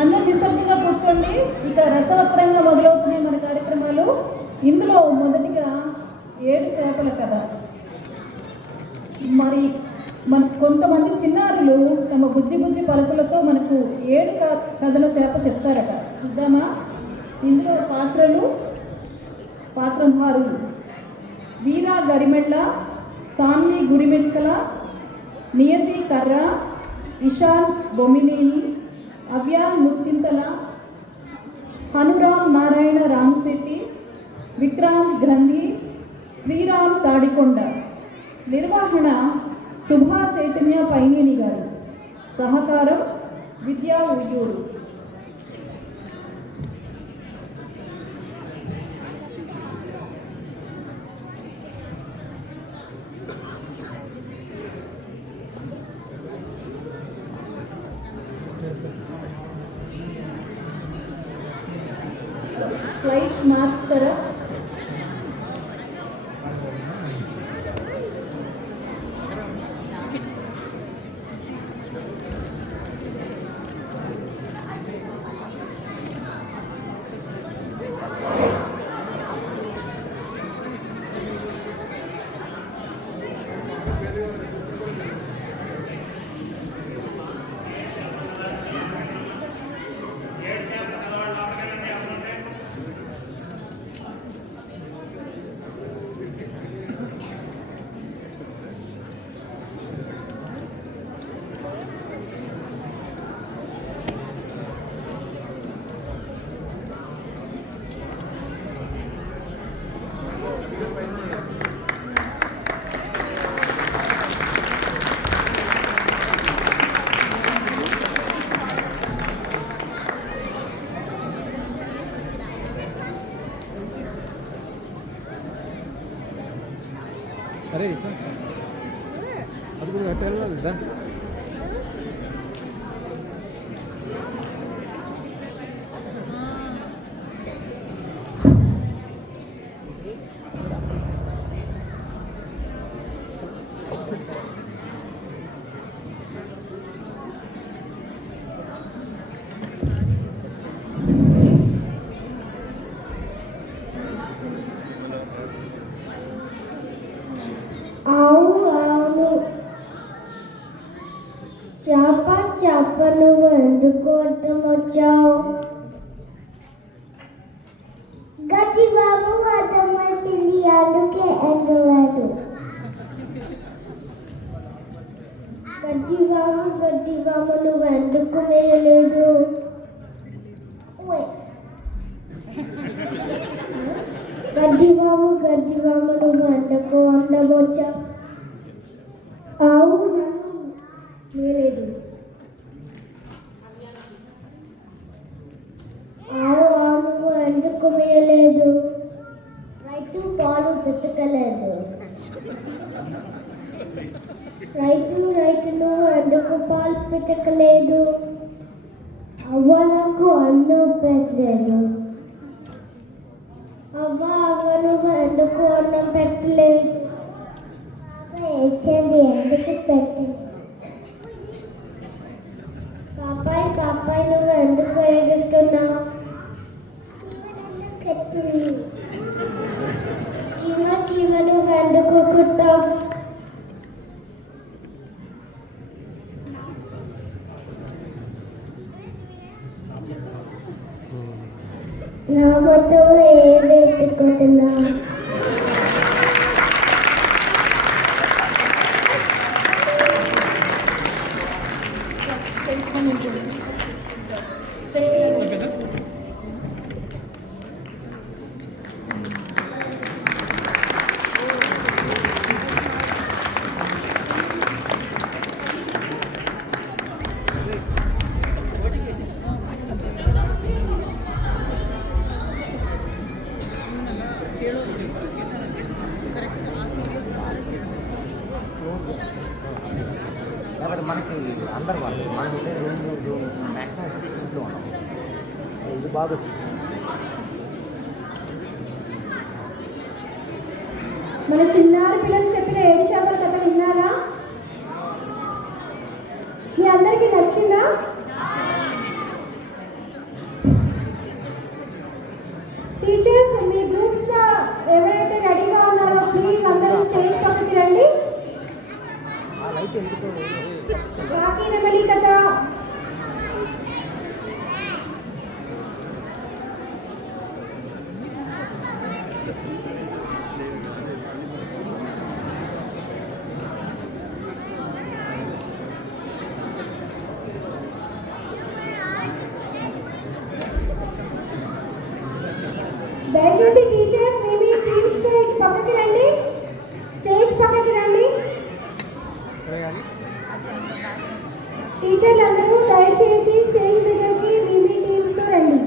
అందరూ నిశ్శబ్దంగా కూర్చోండి. ఇక రసవత్తరంగా మొదలవుతున్నాయి మన కార్యక్రమాలు. ఇందులో మొదటిగా 7 చేపల కథ. మరి మన కొంతమంది చిన్నారులు తమ బుజ్జి బుజ్జి పలుకులతో మనకు 7 కథల చేప చెప్తారట. చూద్దామా? ఇందులో పాత్రధారులు వీరా గరిమెళ్ళ, సాన్వి గురిమెట్కల, నియతి కర్ర, ఇషాన్ బొమినేని, అవ్యాన్ ముచ్చింతల, హనురామ్ నారాయణ రామశెట్టి, విక్రాంత్ గ్రంథి, శ్రీరామ్ తాడికొండ. నిర్వహణ శుభా చైతన్య పైనేని గారు. సహకారం విద్యా ఉయ్యూరు. స్లైడ్స్ మార్చుతారా? अरे ಅದು ಕೂಡ ಹಟ್ಟೆಲ್ಲ ಇದೆ. చేపలు వండుకోవటం వచ్చావు. గట్టి బాబు అర్థం వచ్చింది, అందుకే ఎండవాడు. గట్టి బాబు నువ్వు వండుకునేలేదు. గట్టి బాబు నువ్వు వండుకో అన్నం వచ్చావు. ఆవు లేదు. ఆవు ఎందుకు మేయలేదు? రైతు పాలు పెతకలేదు. రైతును ఎందుకు పాలు పెతకలేదు? అవ్వలకు అన్నం పెట్టలేదు. అవ్వను ఎందుకు అన్నం పెట్టలేదు? ఏడ్చింది, ఎందుకు పెట్టలేదు? పాపాయ్ నువ్వు ఎందుకు ఏడుస్తున్నావు? చీమ నువ్వు ఎందుకు కుట్టావు? నా మొత్తం ఏడుకుంటున్నా. కాబట్టి మనకి అందరు వాళ్ళు మనం ఉండే రూమ్ మ్యాక్సిమం 6 ఇంట్లో ఉన్నాం. ఇది బాగా వచ్చింది. మన చిన్నారి పిల్లలు చెప్పిన 7 చేపల కథ విన్నారా? మీ అందరికీ నచ్చిందా? ఆ లైట్ ఎందుకు కాకి నెమలి కథ. దయచేసి టీచర్స్ మీ టీమ్స్ తో ఇటు పక్కకి రండి, స్టేజ్ పక్కకి రండి. టీచర్లు అందరూ దయచేసి స్టేజ్ దగ్గరికి మీ టీమ్స్ తో రండి.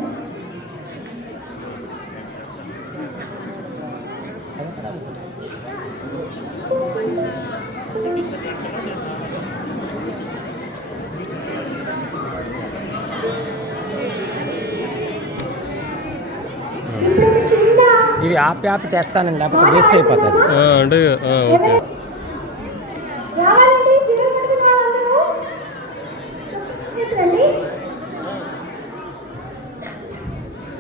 ఇప్పుడు ఒక చిన్న ఇది ఆపి చేస్తానండి, లేకపోతే వేస్ట్ అయిపోతుంది. అంటే ఓకే. రావాలండి, చీర కట్టుకున్న అందరూ రండి.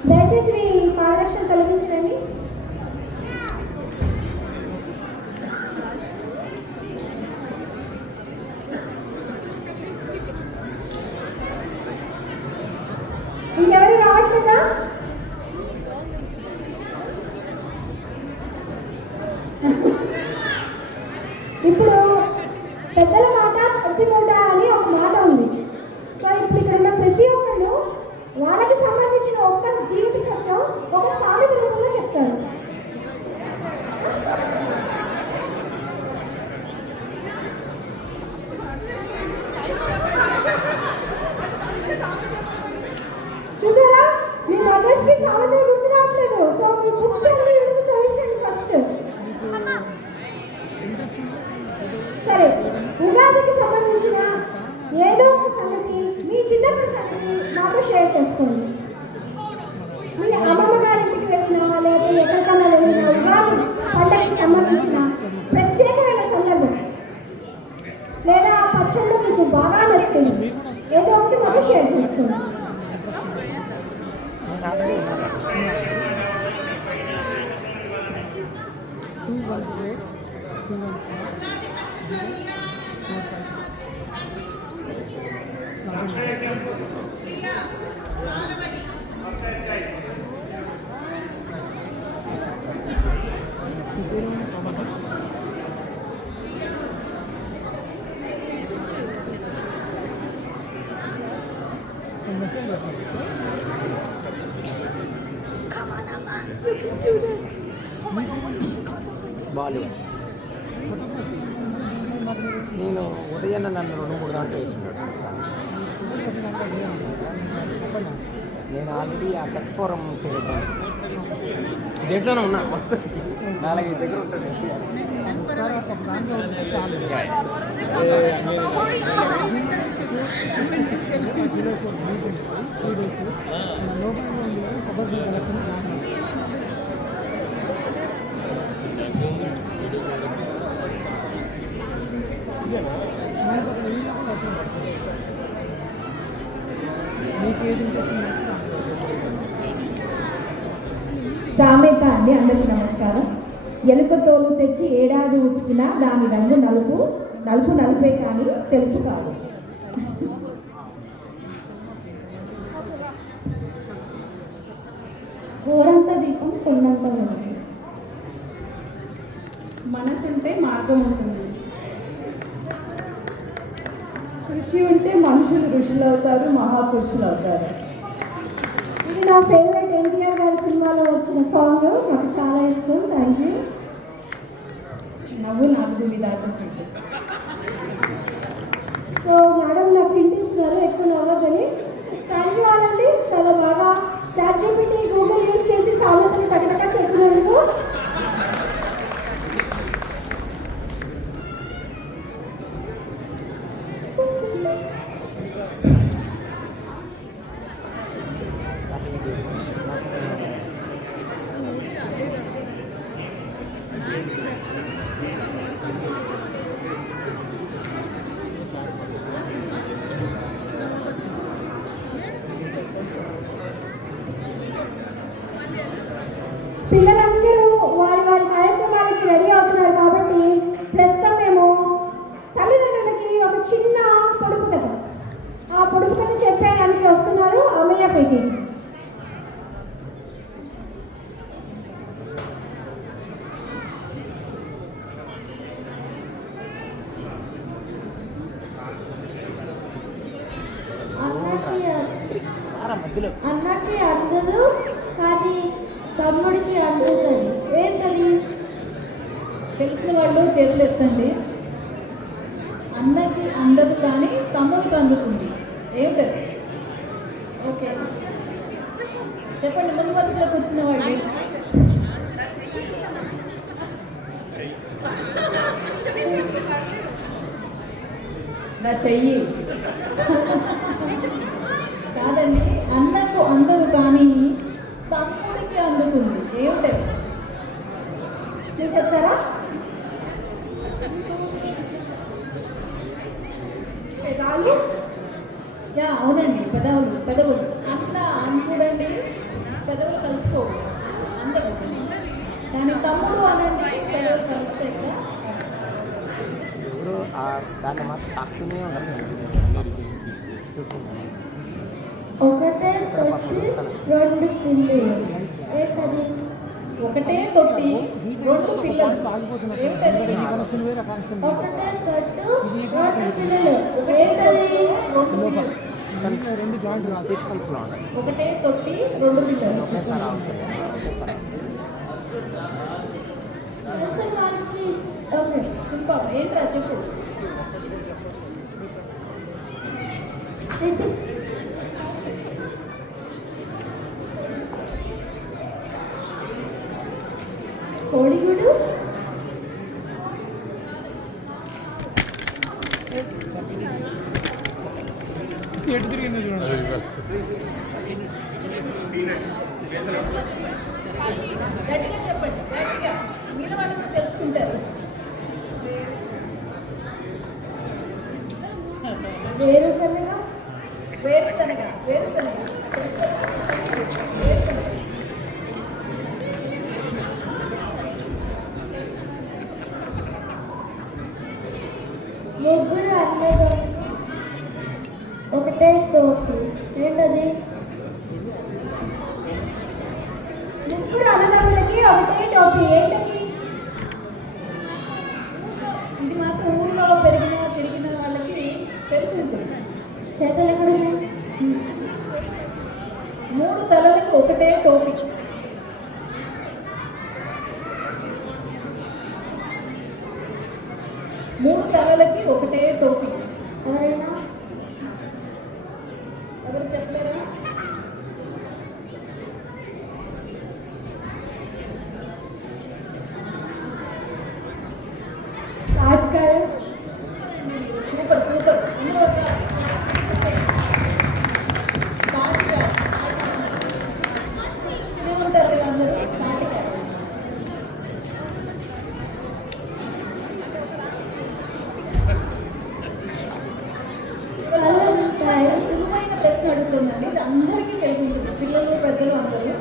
దయచేసి మీ పాదరక్షణ తొలగించండి. ఇంకెవరు రావట్లేదా? ఇప్పుడు పెద్దల మాట అతి మూట అని ఒక మాట ఉంది. సో ఇప్పుడు ఇక్కడ ఉన్న ప్రతి ఒక్కరు వాళ్ళకి సంబంధించిన ఒక్క జీవిత సత్యం ఒక సామెత రూపంలో చెప్తారు. చూసారా, మీ మదర్స్ కి సామెత గుర్తు రావట్లేదు. సో మీ బుక్స్ అన్ని విడుదల చూపించండి ఫస్ట్. సరే, ఉగాదికి సంబంధించిన ఏదో ఒక సంగతి, మీ చిన్నప్పటి సంగతి మాతో షేర్ చేసుకోండి. మీ అమ్మమ్మ గారింటికి వెళ్ళినా లేదా ఎక్కడికన్నా వెళ్ళినా ఉగాది పండగకి సంబంధించిన ప్రత్యేకమైన సందర్భం లేదా ఆ పచ్చళ్ళు మీకు బాగా నచ్చింది ఏదో ఒకటి మాతో షేర్ చేసుకోండి. బాలీవుడ్ నేను ఉదయాన్నే నన్ను 2-3 గంటలు వేసుకున్నాడు. నేను ఆల్రెడీ ఆ టెక్ ఫోరం చేశాను, దేంట్లోనే ఉన్నా. మొత్తం 4-5 దగ్గర ఉంటాను. సామెత అండి. అందరికీ నమస్కారం. ఎలుక తోలు తెచ్చి ఏడాది ఉతికినా దాని రంగు నలుపు నలుపే కానీ తెలుపు కాదు. ఊరంత దీపం కొండంత వెలుగు. మనసుంటే మార్గం ఉంటుంది. కృషి ఉంటే మనుషులు ఋషులు అవుతారు, మహాపురుషులు అవుతారు. ఇది నా ఫేవరెట్ ఎన్టీఆర్ గారి సినిమాలో వచ్చిన సాంగ్, నాకు చాలా ఇష్టం. Thank you. నవ్వు 4 విధాలు చుట్టూ. సో మేడం నాకు ఇంటిస్తున్నారు, ఎక్కువ నవ్వదని. థ్యాంక్ యూ అనండి. చాలా బాగా ChatGPT, గూగుల్ యూజ్ చేసి సామెతలు టకటక చెప్పినందుకు. పిల్లలందరూ వారి వారి కార్యక్రమాలకి రెడీ అవుతున్నారు కాబట్టి ప్రస్తుతం మేము తల్లిదండ్రులు పొడుపు కథ చెప్పడానికి వస్తున్నారు అమయ్య పెట్టి. అన్నకి అందదు కానీ తమ్ముడికి అందుతుంది. ఏంటది? తెలిసిన వాళ్ళు చేతులు ఎత్తండి. అన్నకి అందదు కానీ తమ్ముడికి అందుతుంది. ఏమిటది? ఓకే చెప్పండి. ముందు వరుసలోకి వచ్చిన వాళ్ళు. నా చెయ్యి కాదండి. అన్నకు అందదు కానీ తమ్ముడికి అందుతుంది. ఏమిటది? మీరు చెప్తారా? పెదాలు. యా అవునండి, పెదవులు. అన్న అని చూడండి, పెదవులు కలుసుకో అందరు. కానీ తమ్ముడు అనండి, పెదవులు కలుస్తాయి కదా. ఇప్పుడు దాన్ని మాత్రం తాకుతూనే ఉండాలి. ఒకటే తొట్టి రెండు పిల్లలు. ఏంటది? ఒకటే తొట్టి రెండు పిల్లలు. ఏమిటది? ఒకటే తొట్టు రెండు పిల్లలు. ఏంటది? రెండు జాయింట్ సీక్వెన్స్లో ఉండాలి. ఒకటే తొట్టి రెండు పిల్లలు. ఒకేసారి అవుతుంది. తెలిసిన వారికి ఓకే. ఇంకా ఏంట్రా చెప్పు. ఏంటి? కోడిగుడు. ఎటు తిరిగిందో చూడండి. గట్టిగా చెప్పండి, గట్టిగా. మీలో వాళ్ళు కూడా తెలుసుకుంటారు. వేరుశనగ. వేరుశనగ. ముగ్గురు అన్నలు ఒకటే తోటి. ఏంటది? ముగ్గురు అన్నదమ్ములకి ఒకటే టోపీ. ఏంటది? ఇది మాత్రం ఊరిలో తిరిగిన వాళ్ళకి తెలిసి చేతులు ఎక్కడ ఉన్నాయి? 3 తలలకి ఒకటే టోపీ. మూడు తలలకి ఒకటే టోపీ. ఎవరైనా ఎవరు చెప్పలేరా? తాటికాయ. సూపర్. అందరూ తాటికాయ ఉంటారు కదా అందరూ. తాటికాయ. సులువైన ప్రశ్న అడుగుతుందండి. ఇది అందరికీ తెలుగుంటుంది, పిల్లలు పెద్దలు అందరూ.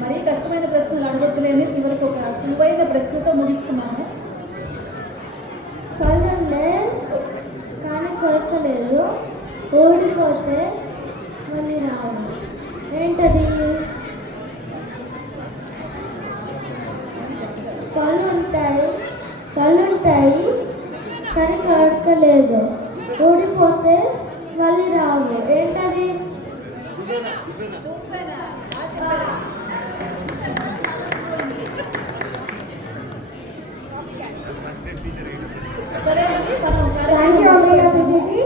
మరీ కష్టమైన ప్రశ్నలు అడగొద్దులేని చివరికి ఒక సులువైన ప్రశ్నతో ముగిస్తున్నాము. కళ్ళుండే కానీ కొలసలేదు. ఓడిపోతే మళ్ళీ రావాలి. ఏంటది? కళ్ళుంటాయి కానీ కొలసలేదు. ఓడిపోతే మళ్ళీ రావు. ఏంటది? సరే అండి, మనం థ్యాంక్ యూ అమ్మయ్య పెట్టి.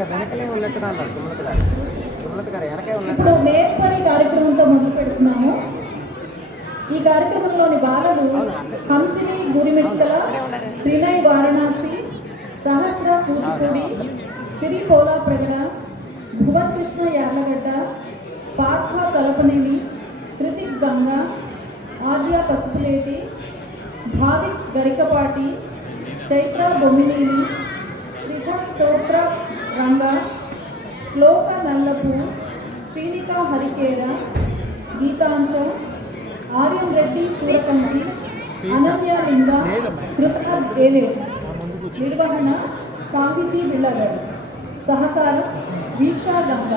ఇక్కడ వెనకలే ఉన్నట్టుగా అంటారు సుమలత గారు. సుమలత గారు వెనకే ఉన్నట్టు. ఇప్పుడు నేర్పరి కార్యక్రమంతో మొదలు పెడుతున్నాము. ఈ కార్యక్రమంలోని బాలలు హంసిని గురిమిట్టల, శ్రీనయ్ వారణాసి, సహస్ర కూచిపూడి, సిరి పోలా ప్రగడ, భువకృష్ణ యార్లగడ్డ, పార్థ తలపనేని, కృతిక్ గంగ, ఆద్య పసుపులేటి, భావిక్ గరికపాటి, చైత్ర బొమ్మినేని, శ్రీధ స్తోత్ర రంగ, శ్లోక నల్లపు, శ్రీనిక హరికేర, గీతాంశ, ఆర్యన్ రెడ్డి సూరకంటి, అనన్య లింగ, కృతజ్ఞ ఏలే. నిర్వహణ సాహితీ బిళ్ళగారు. సహకారం వీక్షా గంగ.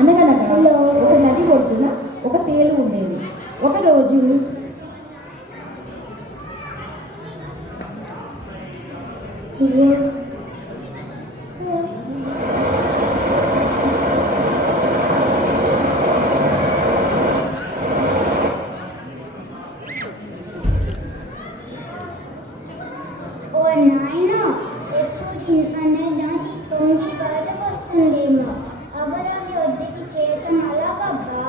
అనగనగా ఒక నది ఒడ్డున ఒక తేలు ఉండేది. ఒకరోజు ఓ నాయనా, ఎప్పుడు అనే దాని తొంగి బయటకు వస్తుందేమో. అబరాన్ని ఒడ్డుకి చేయటం అలాగబ్బా.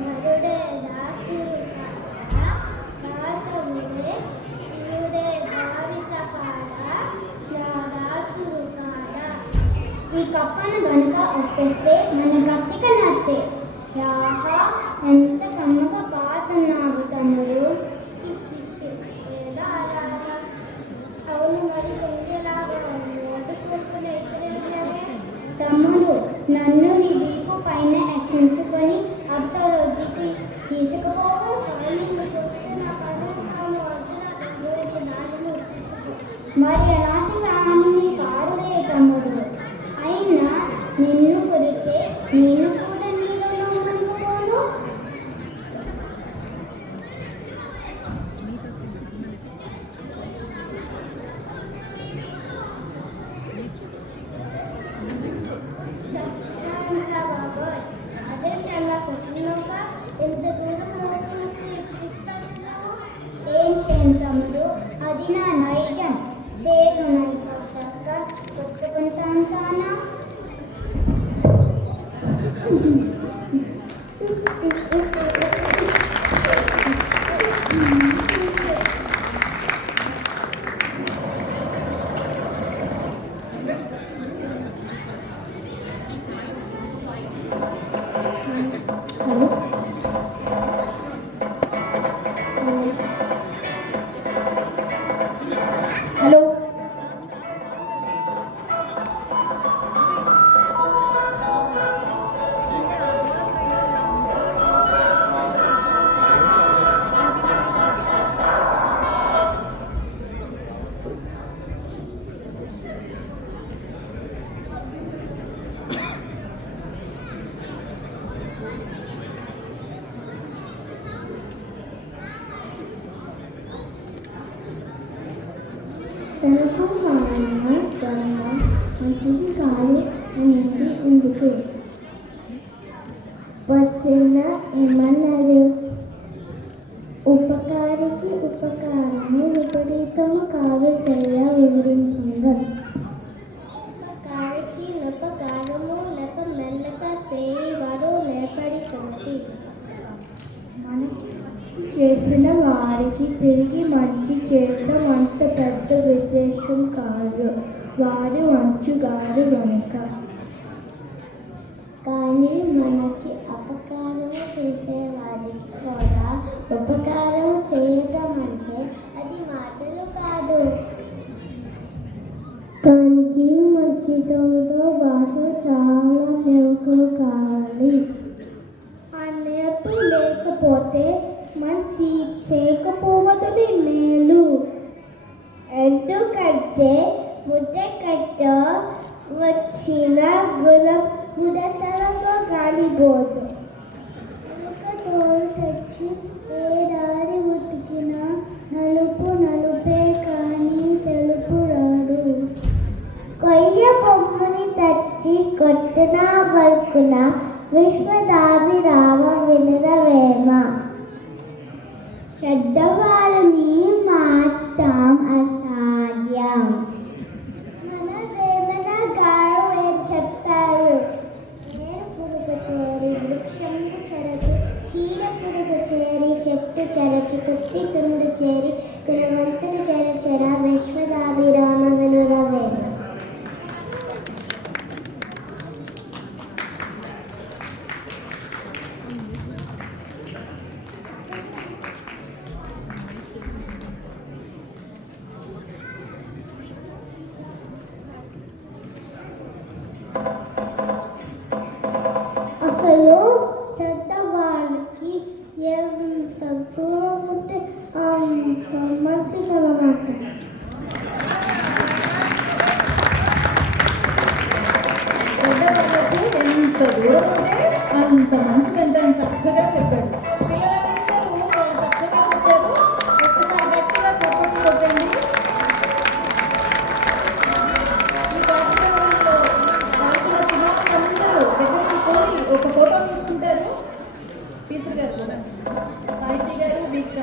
మరుడే దాసుడు దాసవుడే శివుడే భావిస కాడ దాసుడు కాడ. ఈ కప్పను గనుక ఒప్పేస్తే మన గట్టిక నత్తే. యాహా, ఎంత కమ్మగా పాడుతున్నావు తమ్ముడు. ఏదో అలాగా. అవును, మరి కొంగేలాగా ఓటు చూసుకుని తమ్ముడు, నన్ను నీ వీపు పైన ఎక్కించుకొని అత్తరొద్దుకి తీసుకుపోవు. మరి ఎలాంటి కారుడే తమ్ముడు. అయినా నిన్ను కొడితే నేను కూడా నీళ్ళలో మునిగిపోను. అదే చాలా కొట్టినాక ఎంత దూరం ఏం చేయను తమ్ముడు, అది నా నైజం. తేలు నైపక్క కొట్టుకుంటానా. హలో, తనకు మంచిది కాదు అనేది ఎందుకు వచ్చిన ఏమన్నారు? ఉపకారికి ఉపకారము విపరీతము కాదు చెయ్య వివరించింది. ఉపకారికి ఉపకారము లేక మెల్లక సేవరు లేపడి శక్తి. చేసిన వారికి తిరిగి మంచి చేయడం అంత పెద్ద విశేషం కాదు, వారు మంచుగారు కనుక. కానీ మనకి అపకారం చేసే వారికి కూడా ఉపకారం చేయటం అంటే అది మాటలు కాదు. దానికి మంచితో బాటు చాలా నేర్పు కావాలి. ఆ నేర్పు లేకపోతే మంచి చేయకపోవడమే మేలు. చెట్టునా పలుకున విశ్వదాభిరామ వినరవేమ. చెడ్డవారిని మార్చడం అసాధ్యం. మన వేమన గారు ఏం చెప్తారు? నేను పురుగు చేరి వృక్షము చెరకు, చీడ పురుగు చేరి చెట్టు చెరచు, కుత్తి తుండు చేరి గుణవంతుడు చెరచెర విశ్వదాభిరామ వినురవేమ. అసలు చెడ్డవాడికి ఎంత దూరం ఉంటే అంత మంచిదన్నమాట. పెద్దవాళ్ళకు ఎంత దూరం ఉంటే అంత మంచిదంటే చక్కగా చెప్పాడు. పిల్లలందరూ చాలా చక్కగా చెప్పారు. ఒక్కసారి గట్టిగా చప్పట్లు కొట్టండి. ఈ కార్యక్రమంలో పాల్గొన్న పిల్లలందరూ దగ్గరికి పోయి ఒక ఫోటో తీసుకుంటారు. టీచర్ గారు కూడా, సాహితీ గారు, దీక్ష.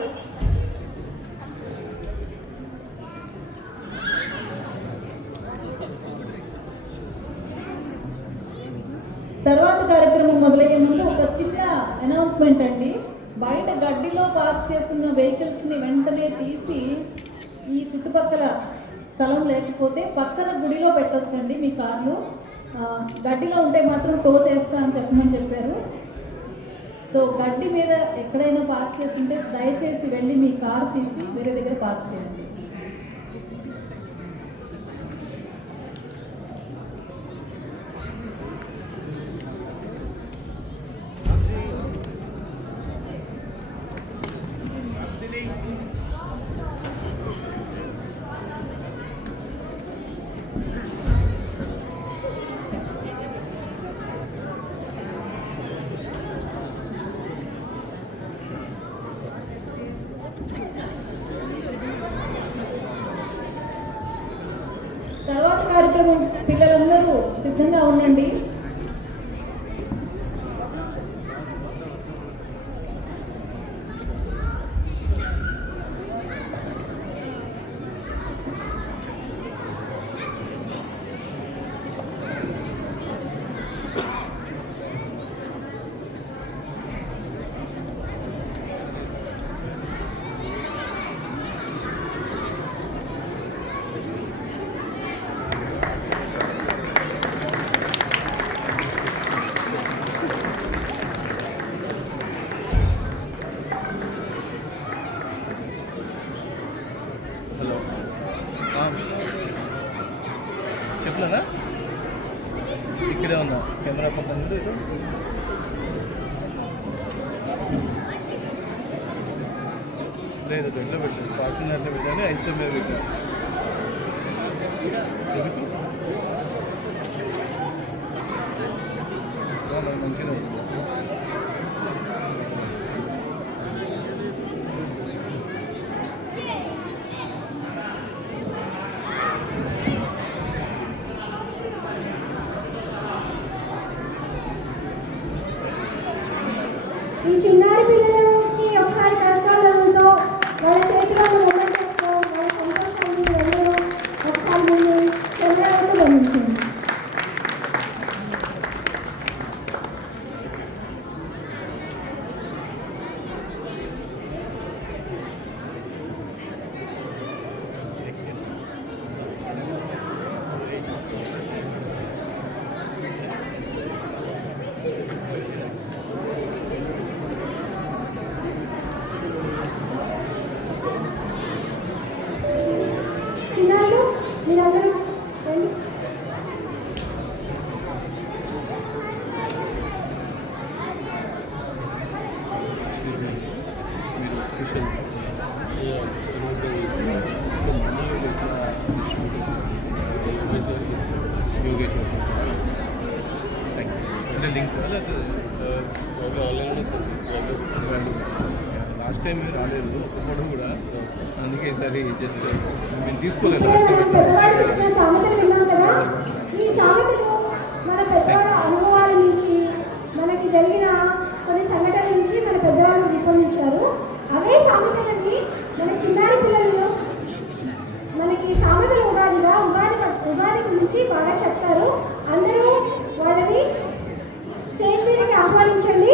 తర్వాత కార్యక్రమం మొదలయ్యే ముందు ఒక చిన్న అనౌన్స్మెంట్ అండి. బయట గడ్డిలో పార్క్ చేస్తున్న వెహికల్స్ని వెంటనే తీసి ఈ చుట్టుపక్కల స్థలం లేకపోతే పక్కన గుడిలో పెట్టొచ్చండి మీ కార్లు. గడ్డిలో ఉంటే మాత్రం టో చేస్తా అని చెప్పమని చెప్పారు. సో గడ్డి మీద ఎక్కడైనా పార్క్ చేస్తుంటే దయచేసి వెళ్ళి మీ కారు తీసి వేరే దగ్గర పార్క్ చేయండి. తర్వాత కార్యక్రమం పిల్లలందరూ సిద్ధంగా ఉండండి. చెప్పలేనా? ఇక్కడే ఉన్నా కెమెరా పక్కన ఉంది. లేదు బెడ్లో పెట్టాను, ఫార్చునర్లో పెట్టాను, ఐస్ క్రీమ్ మీద పెట్టాను. మంచిగా ఈ చిన్నారి పిల్లలకి ఒకసారి కష్టాలతో వాళ్ళ చేతిలో మొమెంటో వాళ్ళ సంతోషాన్ని అందరూ ఒకసారి ముందు కెమెరాతో గమనించండి. చిన్నారులు మీరందరూ రండి. మీరు స్పెషల్ అంటే లింక్ లాస్ట్ టైం మీరు రాలేదు ఒక్కడు కూడా, అందుకే ఈసారి జస్ట్ మేము తీసుకోలేదు లాస్ట్ పెద్దవాళ్ళు చెప్పిన టైం. సామెతలు విన్నాం కదా. ఈ సామెతలు మన పెద్దవాళ్ళ అనుభవాల నుంచి మనకి జరిగిన కొన్ని సంఘటనల నుంచి మన పెద్దవాళ్ళు రూపొందించారు. అవే సామెతలని మన చిన్నారి పిల్లలు మనకి సామెతల ఉగాదిగా ఉగాది గురించి బాగా చెప్తారు. అందరూ వాళ్ళని స్టేజ్ మీదకి ఆహ్వానించండి.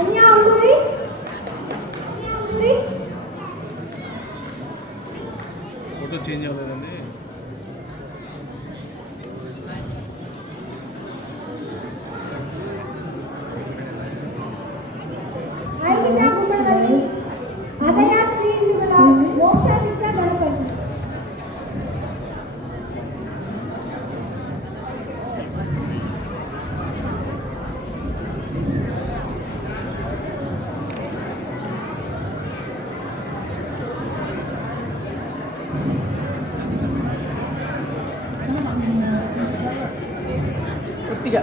అన్యా ఉండురి, ఫోటో చేంజ్ అవ్వలేదండి. ఐకితా గుమ్మడి, అదయ శ్రీ నిగల మోక్షాదిత్య గణపతి. కొద్దిగా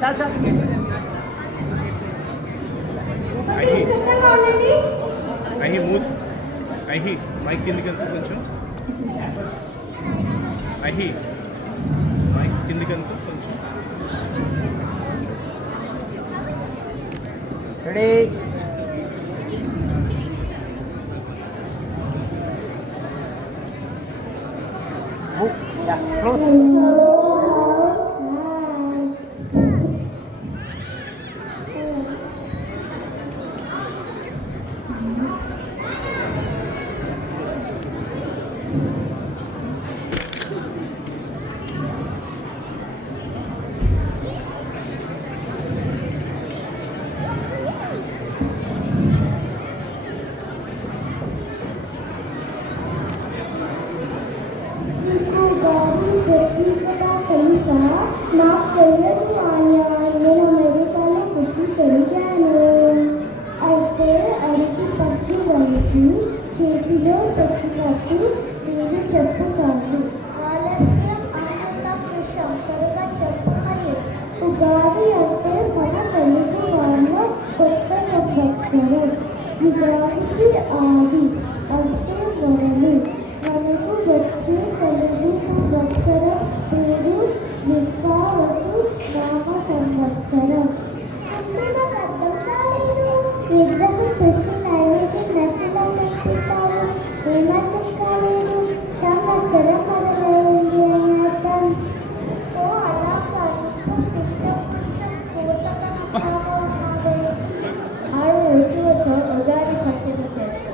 చాలు చాలు. కొంచెం సిద్ధంగా ఉండండి. ఐహి మైక్ కిందికి వెళ్తే కొంచెం. ఐహి మైక్ కిందికి వెళ్తే కొంచెం. రెడీ. క్లోజ్. తెలుసా? నాకు తెలియదు ఆయా, నేను అమెరికాలో పుట్టి పెరిగాను. అయితే అడిగి పచ్చి వలిచి చేతిలో పెట్టినట్టు నేను చెప్పుతాను. ఆలస్యం ఆనందం విషయం త్వరగా చెప్పమని. ఉగాది అంటే మన తెలుగు వాళ్ళ కొత్త సంవత్సరం. ఉగాదికి ఆది అంటే వరలు. మనకు వచ్చే తెలుగు సంవత్సరం పేరు విశ్వావసు నామ సంవత్సరం. విగ్రహం కృష్ణ నైవేద్యం నష్టం పెట్టిస్తారు. ఏమంటారు? సంవత్సరం మొదలైంది అని అర్థం. ఓ అలా కాదు, కొంచెం కోతగా ఆరు రుచులతో ఉగాది పచ్చడి చేస్తారు.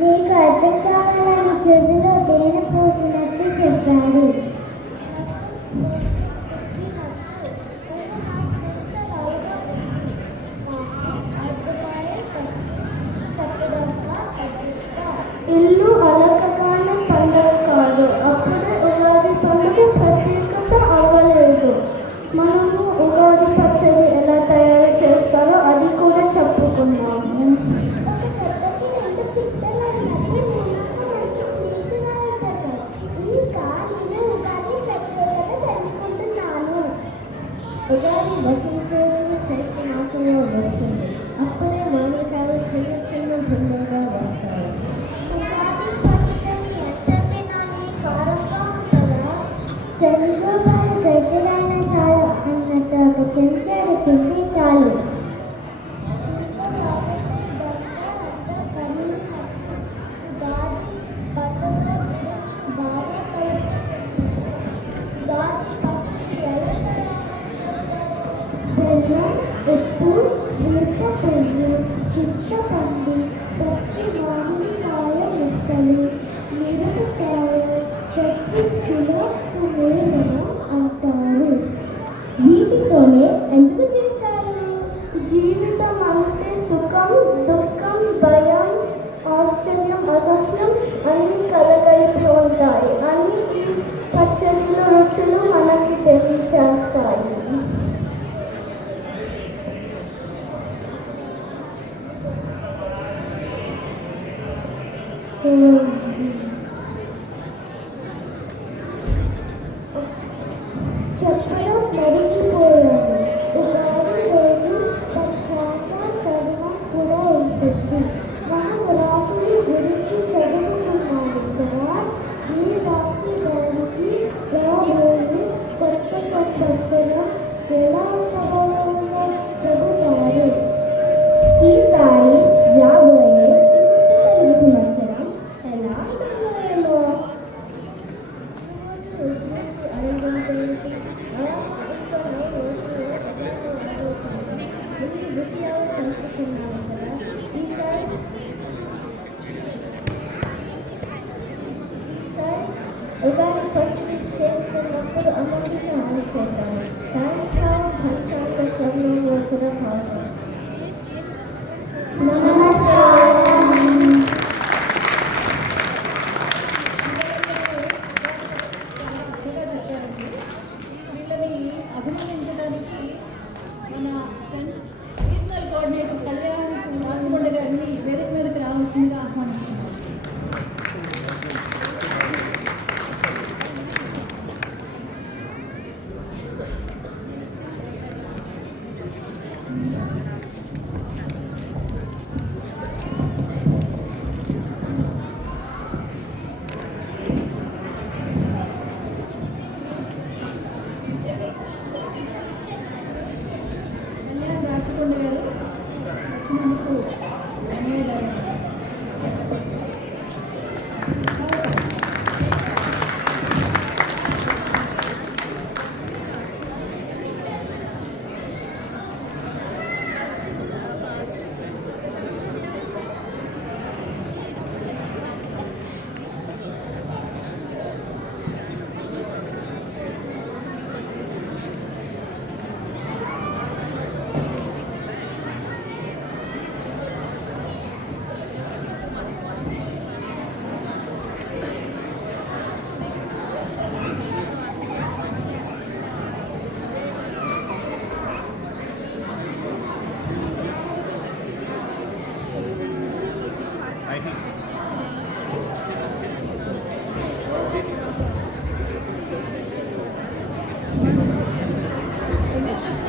నీకు అర్థం కావాలని చెవిలో తేనె పోసినట్టు చెప్పాడు. ఇల్లు అలకకాలం పండుగ కాదు, అప్పుడే ఉగాది పండుగ ప్రత్యేకత అవ్వలేదు. మనము ఉగాది పచ్చడి ఎలా తయారు చేస్తారో అది కూడా చెప్పుకున్నాము. ఉగాది వసించేది చైత్ర మాసంలో వస్తుంది. అప్పుడే మామిడికాయలు చిన్న చిన్న భిన్నంగా వస్తాయి. తెలుగు వారి దగ్గరైన చాలు అన్నట్టు ఒక చెంచాడు తింటే చాలు. ఉప్పు, మిరపపువ్వు, చింతపండు, పచ్చి మామిడికాయ ముక్కలు, మిరపకాయ, చట్నీలో సువేదన అంటారు. వీటితోనే ఎందుకు చేస్తారు? జీవితం అంటే సుఖం, దుఃఖం, భయం, ఆశ్చర్యం, అసహ్యం అన్ని కలగలిపి ఉంటాయి అని ఈ పచ్చడిలో రుచులు మనకి తెలియచేస్తాయి. చెప్పడం మరిచిపోయాను. ఉగాది పచ్చడి చేస్తున్నప్పుడు అమ్మకి సహాయం చేద్దాం. సాయంకాలం పంచాంగ శ్రవణం కూడా భాగం. నమస్కారం. చక్కగా చెప్పారండి. వీళ్ళని అభినందించడానికి మన రీజనల్ కోఆర్డినేటర్ కళ్యాణ్ రాజకొండ గారిని వేదిక మీదకి రావాల్సిందిగా ఆహ్వానిస్తున్నాం. కళ్యాణ్ రాజకొండ గారు వచ్చినందుకు ధన్యవాదాలు.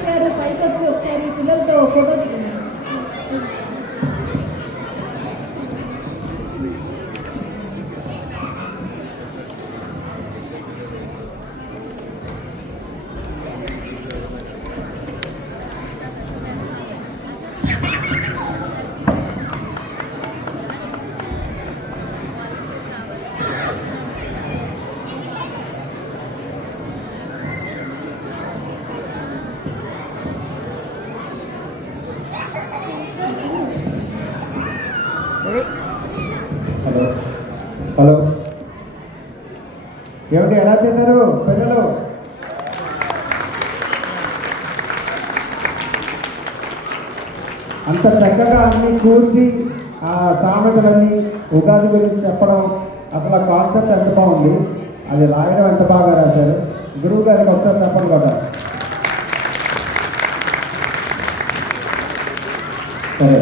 గారు పైకి వచ్చి ఒకసారి పిల్లలతో ఫోటో దిగండి. హలో హలో ఏమిటి ఎలా చేశారు ప్రజలు? అంత చక్కగా అన్ని కూర్చి ఆ సామెతలన్నీ ఉగాది గురించి చెప్పడం, అసలు ఆ కాన్సెప్ట్ ఎంత బాగుంది, అది రాయడం ఎంత బాగా రాశారు. గురువు గారికి ఒకసారి చెప్పండి కూడా. సరే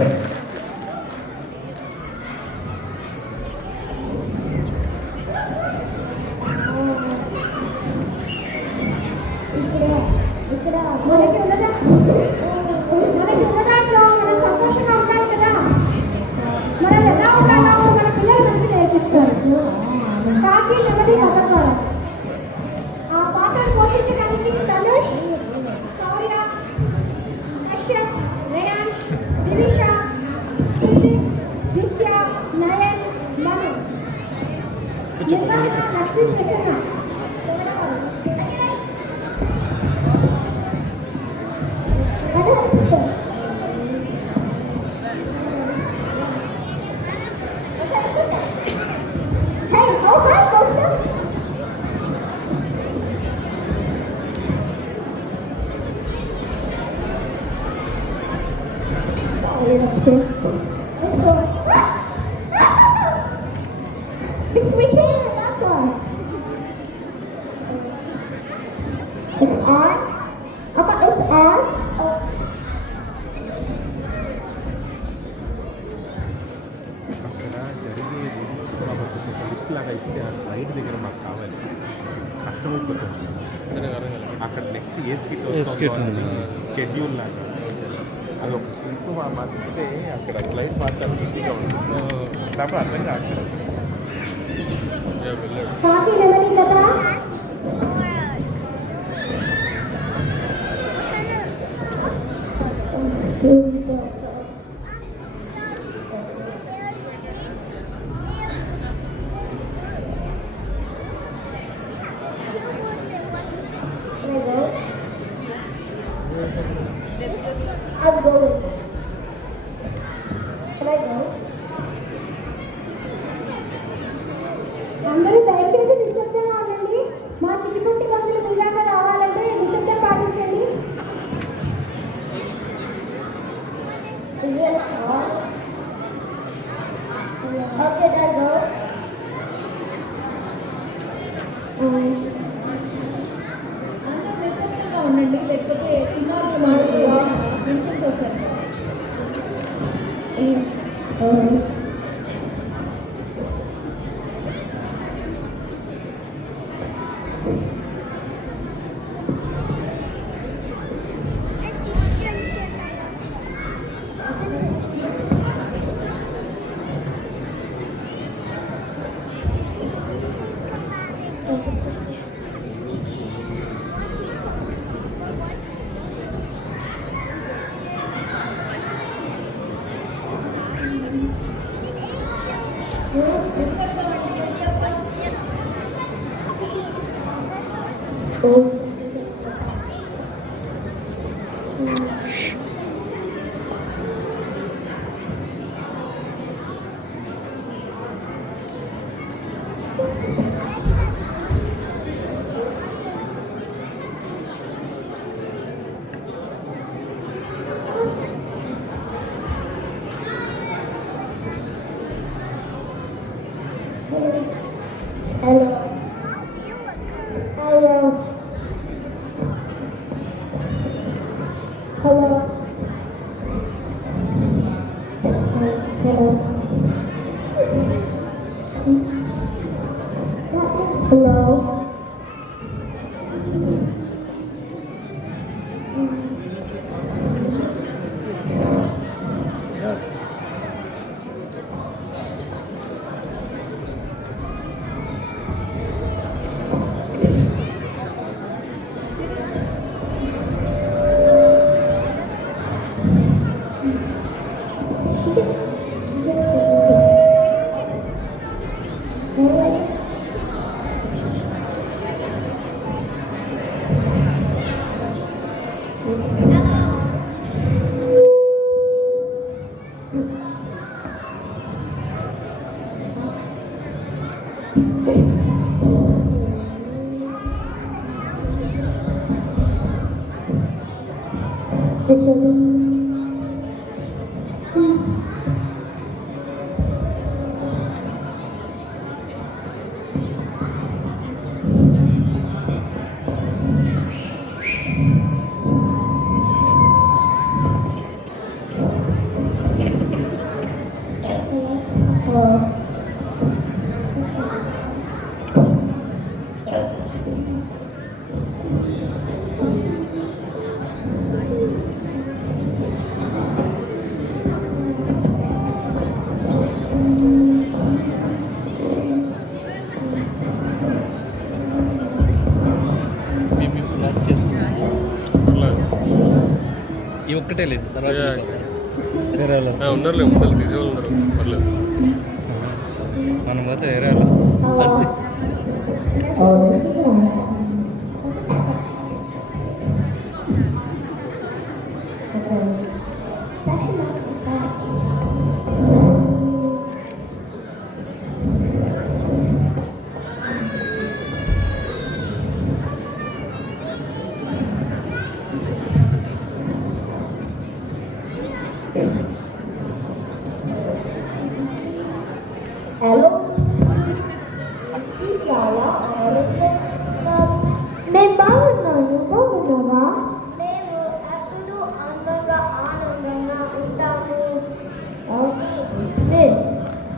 ఇక్కడ మనకి ఉన్నదా దాంట్లో మనం సంతోషంగా ఉండాలి కదా. మనం ఎలా ఉండాలో మన పిల్లలు మనకి నేర్పిస్తారు. కాకి నెమ్మది కథ ద్వారా ఆ పాత్రను పోషించడానికి ధనుష్, శౌర్య, కశ్యప్, రేయాన్స్, దివిష, సిద్ధి, విద్య, నయన్, మను, నిర్వహణ Lakshmi Prasanna. It's weekend and that's why. It's on. It's on. అక్కడ జరిగేది మాకు ఒక లిస్ట్ లాగా ఇస్తే ఆ స్లైడ్ దగ్గర మాకు కావాలి. కష్టం అయిపోతుంది అక్కడ నెక్స్ట్ ఏ స్కిట్ స్కెడ్యూల్ లాగా అది ఒక స్లిప్ మార్చిస్తే అక్కడ స్లైడ్ మార్చడానికి ఈజీగా ఉంటుంది. నాకు అర్థం కావట్లేదు. కాకి నెమ్మది కదా. I'm going. Can I go? అందరూ దయచేసి నిశ్శబ్దంగా చిటిపుట్టి గంతులు మీలాగా రావాలంటే డిసిప్లిన్ పాటించండి. Yes, sir. Okay, then go. అందరూ నిశ్శబ్దంగా ఉండండి, లేకపోతే చిన్నారులు మాటలు వినిపించొస్తారు. నిశ్శబ్దం అండి, నిశ్శబ్దం. Hello. Hello. Hello. Hello. ఈ ఒక్కటే లేదు తర్వాత ఉన్నారులే ముందర తీసే వాళ్ళు ఉన్నారు పర్లేదు. మనం పోతే వేరే వాళ్ళు Hello. చాలా మేము బాగున్నాను, బాగున్నావా? మేము ఎప్పుడు అందంగా ఆనందంగా ఉంటాము.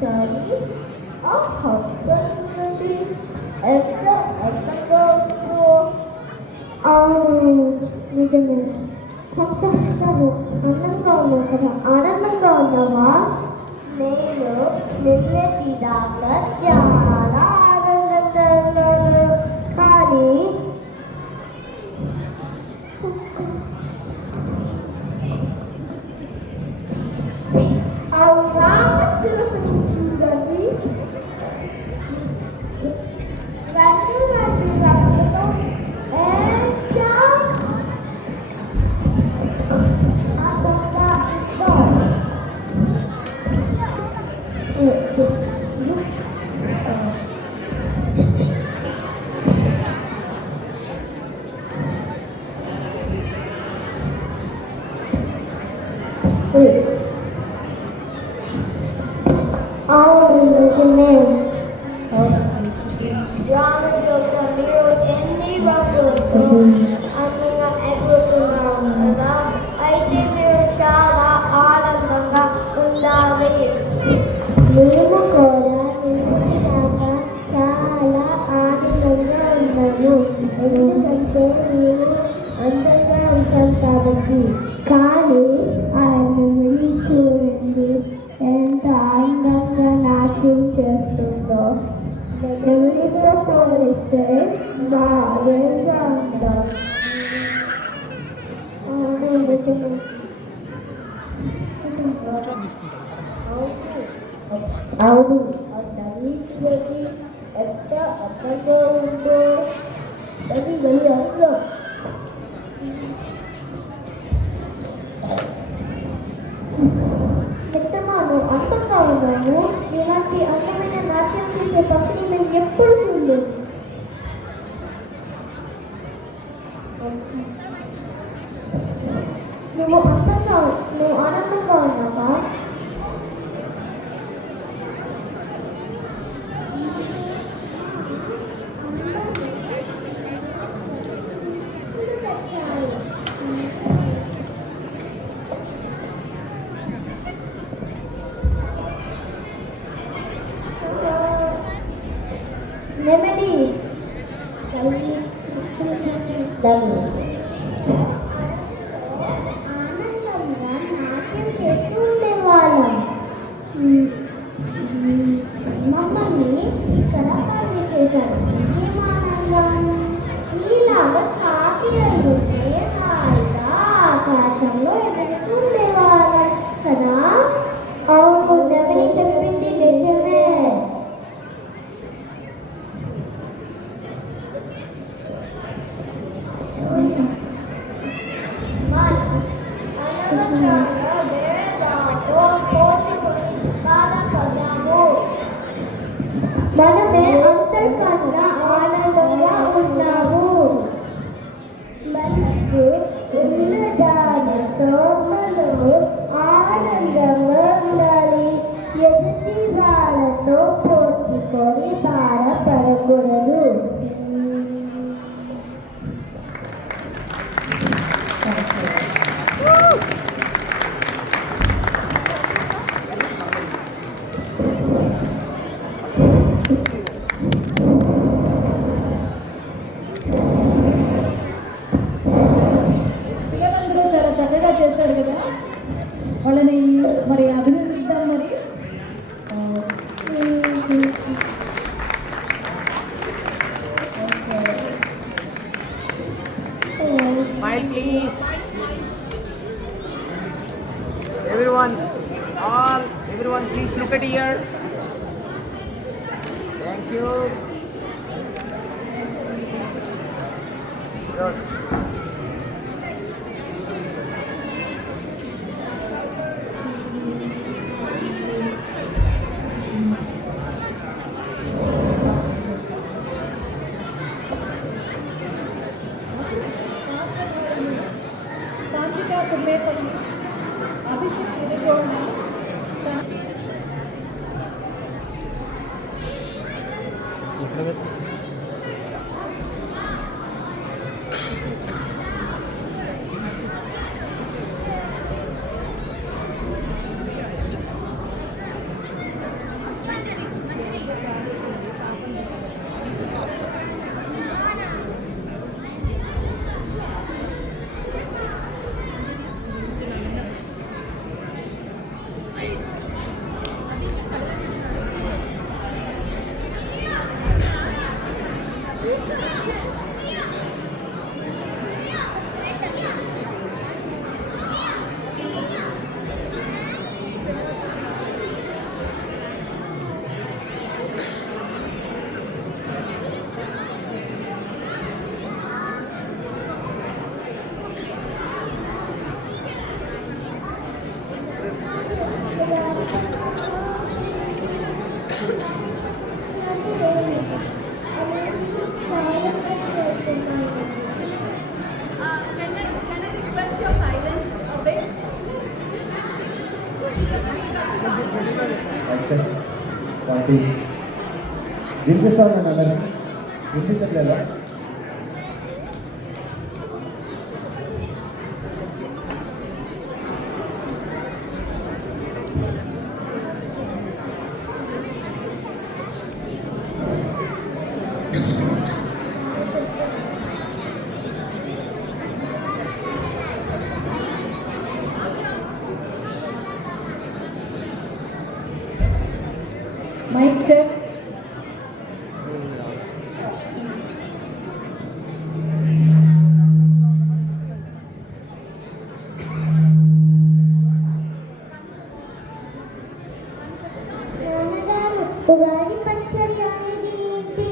సరి హంసండి ఎంత అందంగా ఉందో. అవును నిజమే, హంసలు అందంగా ఉన్నావు కదా, ఆనందంగా ఉన్నావా? నేను నిన్నటి దాకా చాలా ఆనందంగా ఉన్నాను, కానీ ఆ రామచిలుకని చూడండి. రంగు రంగులతో ఎంత అందంగా ఉందో. రాముడి యొక్క మీరు ఎన్ని రంగులతో అందంగా ఎగురుతున్నారు కదా, అయితే మీరు చాలా ఆనందంగా ఉండాలి. మేము కూడా నిజంగా చాలా ఆనందంగా ఉన్నాము, ఎందుకంటే మీరు అందంగా ఉంటాం కాబట్టి. కానీ ఆయన చూడండి ఎంత అందంగా నాట్యం చేస్తుందో. నెమలితో పోలిస్తే బాగా ఉంటాం. అవును, అతనికి ఎంత అందంగా ఉందో అది వెళ్ళి అందం. మిత్రమాను అందంగా ఉన్నాము. ఇలాంటి అందమైన నాట్యం చేసే పక్షులు మేము ఎప్పుడు చూడలేదు. నువ్వు ఆనందంగా ఉన్నావా? నెమలి ఆనందంగా నాట్యం చేస్తూ ఉండేవాళ్ళం. మమ్మల్ని ఇక్కడ పని చేశారు. ఏమానందం! నీలాగా కాకిరైతే హాయిగా ఆకాశంలో ఎగురుతూ ఉండేవాళ్ళం కదా. అవును, నెమలి చెప్పింది నిజమే. మనమే అంతర్గతంగా ఆనందంగా ఉన్నాము. మనకు ఉండడానితో మనము ఆనందంగా ఉండాలి. ఎదుటి వాళ్ళతో పోల్చుకొని బాధపడకూడదు. పిల్లలందరూ చాలా చక్కగా చేశారు కదా, వాళ్ళని మరి అభినందిద్దాం. మరి Smile, please. Everyone, please look at here. Thank you. Good. సాంఘిక కుమ్మేపల్లి అభిషేక్ ఎదుర్కోవడం వినిపిస్తాను చెప్పండి అందరికి వినిపించట్లేదా? Mike check. నాన్నగారు, ఉగాది పచ్చడి అనేది ఏంటి?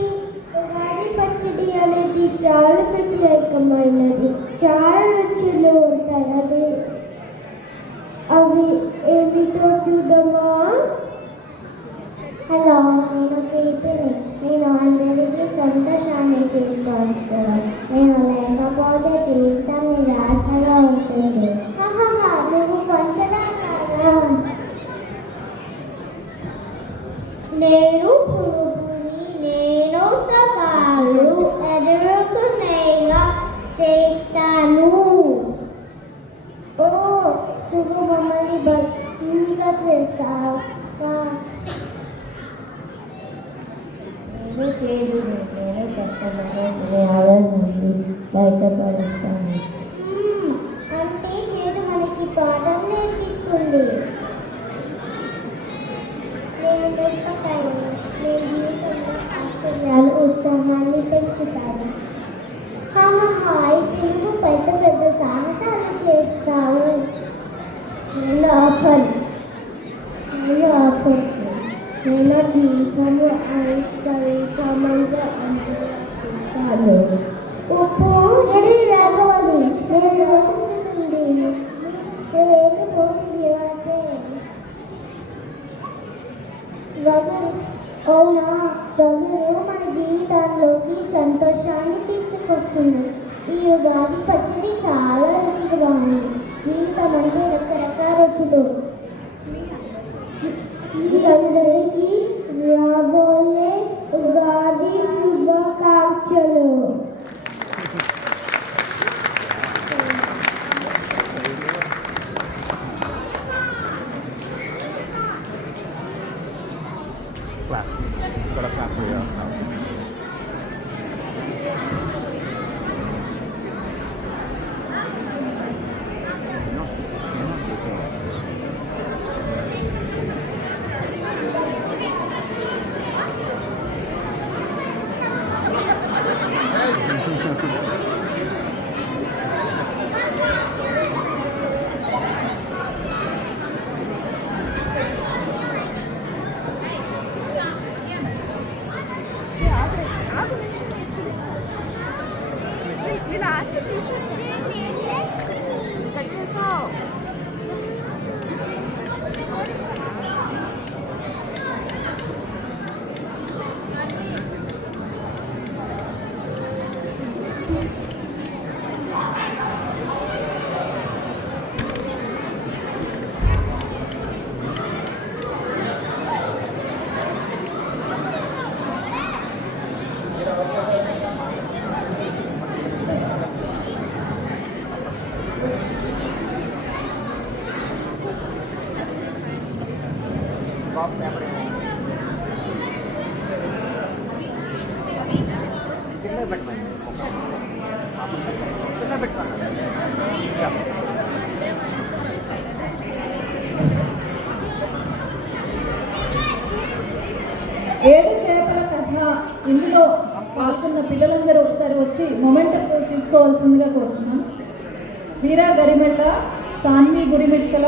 ఉగాది పచ్చడి అనేది చాలా ప్రత్యేకమైనది. చాలా రుచులు ఉంటాయి. అవి ఏమిటో చూద్దామా? హలో, నేను కీర్తిని. నేను అందరికీ సంతోషాన్ని తీసుకొస్తాను. నేను లేకపోతే జీవితం నిరాశగా ఉంటుంది. నువ్వు పంచడం కదా. నేను పురుగుని, నేను సవాలు ఎదుర్కొనేలా చేస్తాను. ఓ, నువ్వు మమ్మల్ని బలంగా చేస్తావా? నేను చేదు, నేను కష్టమైన నుండి బయటపడుతాను. అంటే చేదు మనకి పాఠం నేర్పిస్తుంది. నేను నేర్పతాను. నేను జీవితంలో ఆశ్చర్యాలు, ఉత్సాహాన్ని పెంచుతాను. హాయ్, తెలుగు పెద్ద పెద్ద సాహసాలు చేస్తావు. నేను ఆపను. నేను జీవితంలో సరిసమంగా అనుకుంటాను. ఉప్పు ఇది రావాలి. నేను ఆలోచిస్తుంది లేకపోతే అవునా, వగరు మన జీవితాల్లోకి సంతోషాన్ని తీసుకొస్తుంది. ఈ ఉగాది పచ్చడి చాలా రుచిగా ఉంది. జీవితం అంటే రకరకాల రుచులు. మీ అందరికీ రాబోయే ఉగాది శుభాకాంక్షలు. ఇక్కడ క్లాప్ చేయాలి. ఏడు చేపల కథ ఇందులో పాల్గొన్న పిల్లలందరూ ఒకసారి వచ్చి మొమెంటం తీసుకోవాల్సిందిగా కోరుతున్నాను. వీరా గరిమెట్ల, సాన్వి గురిమెట్కల,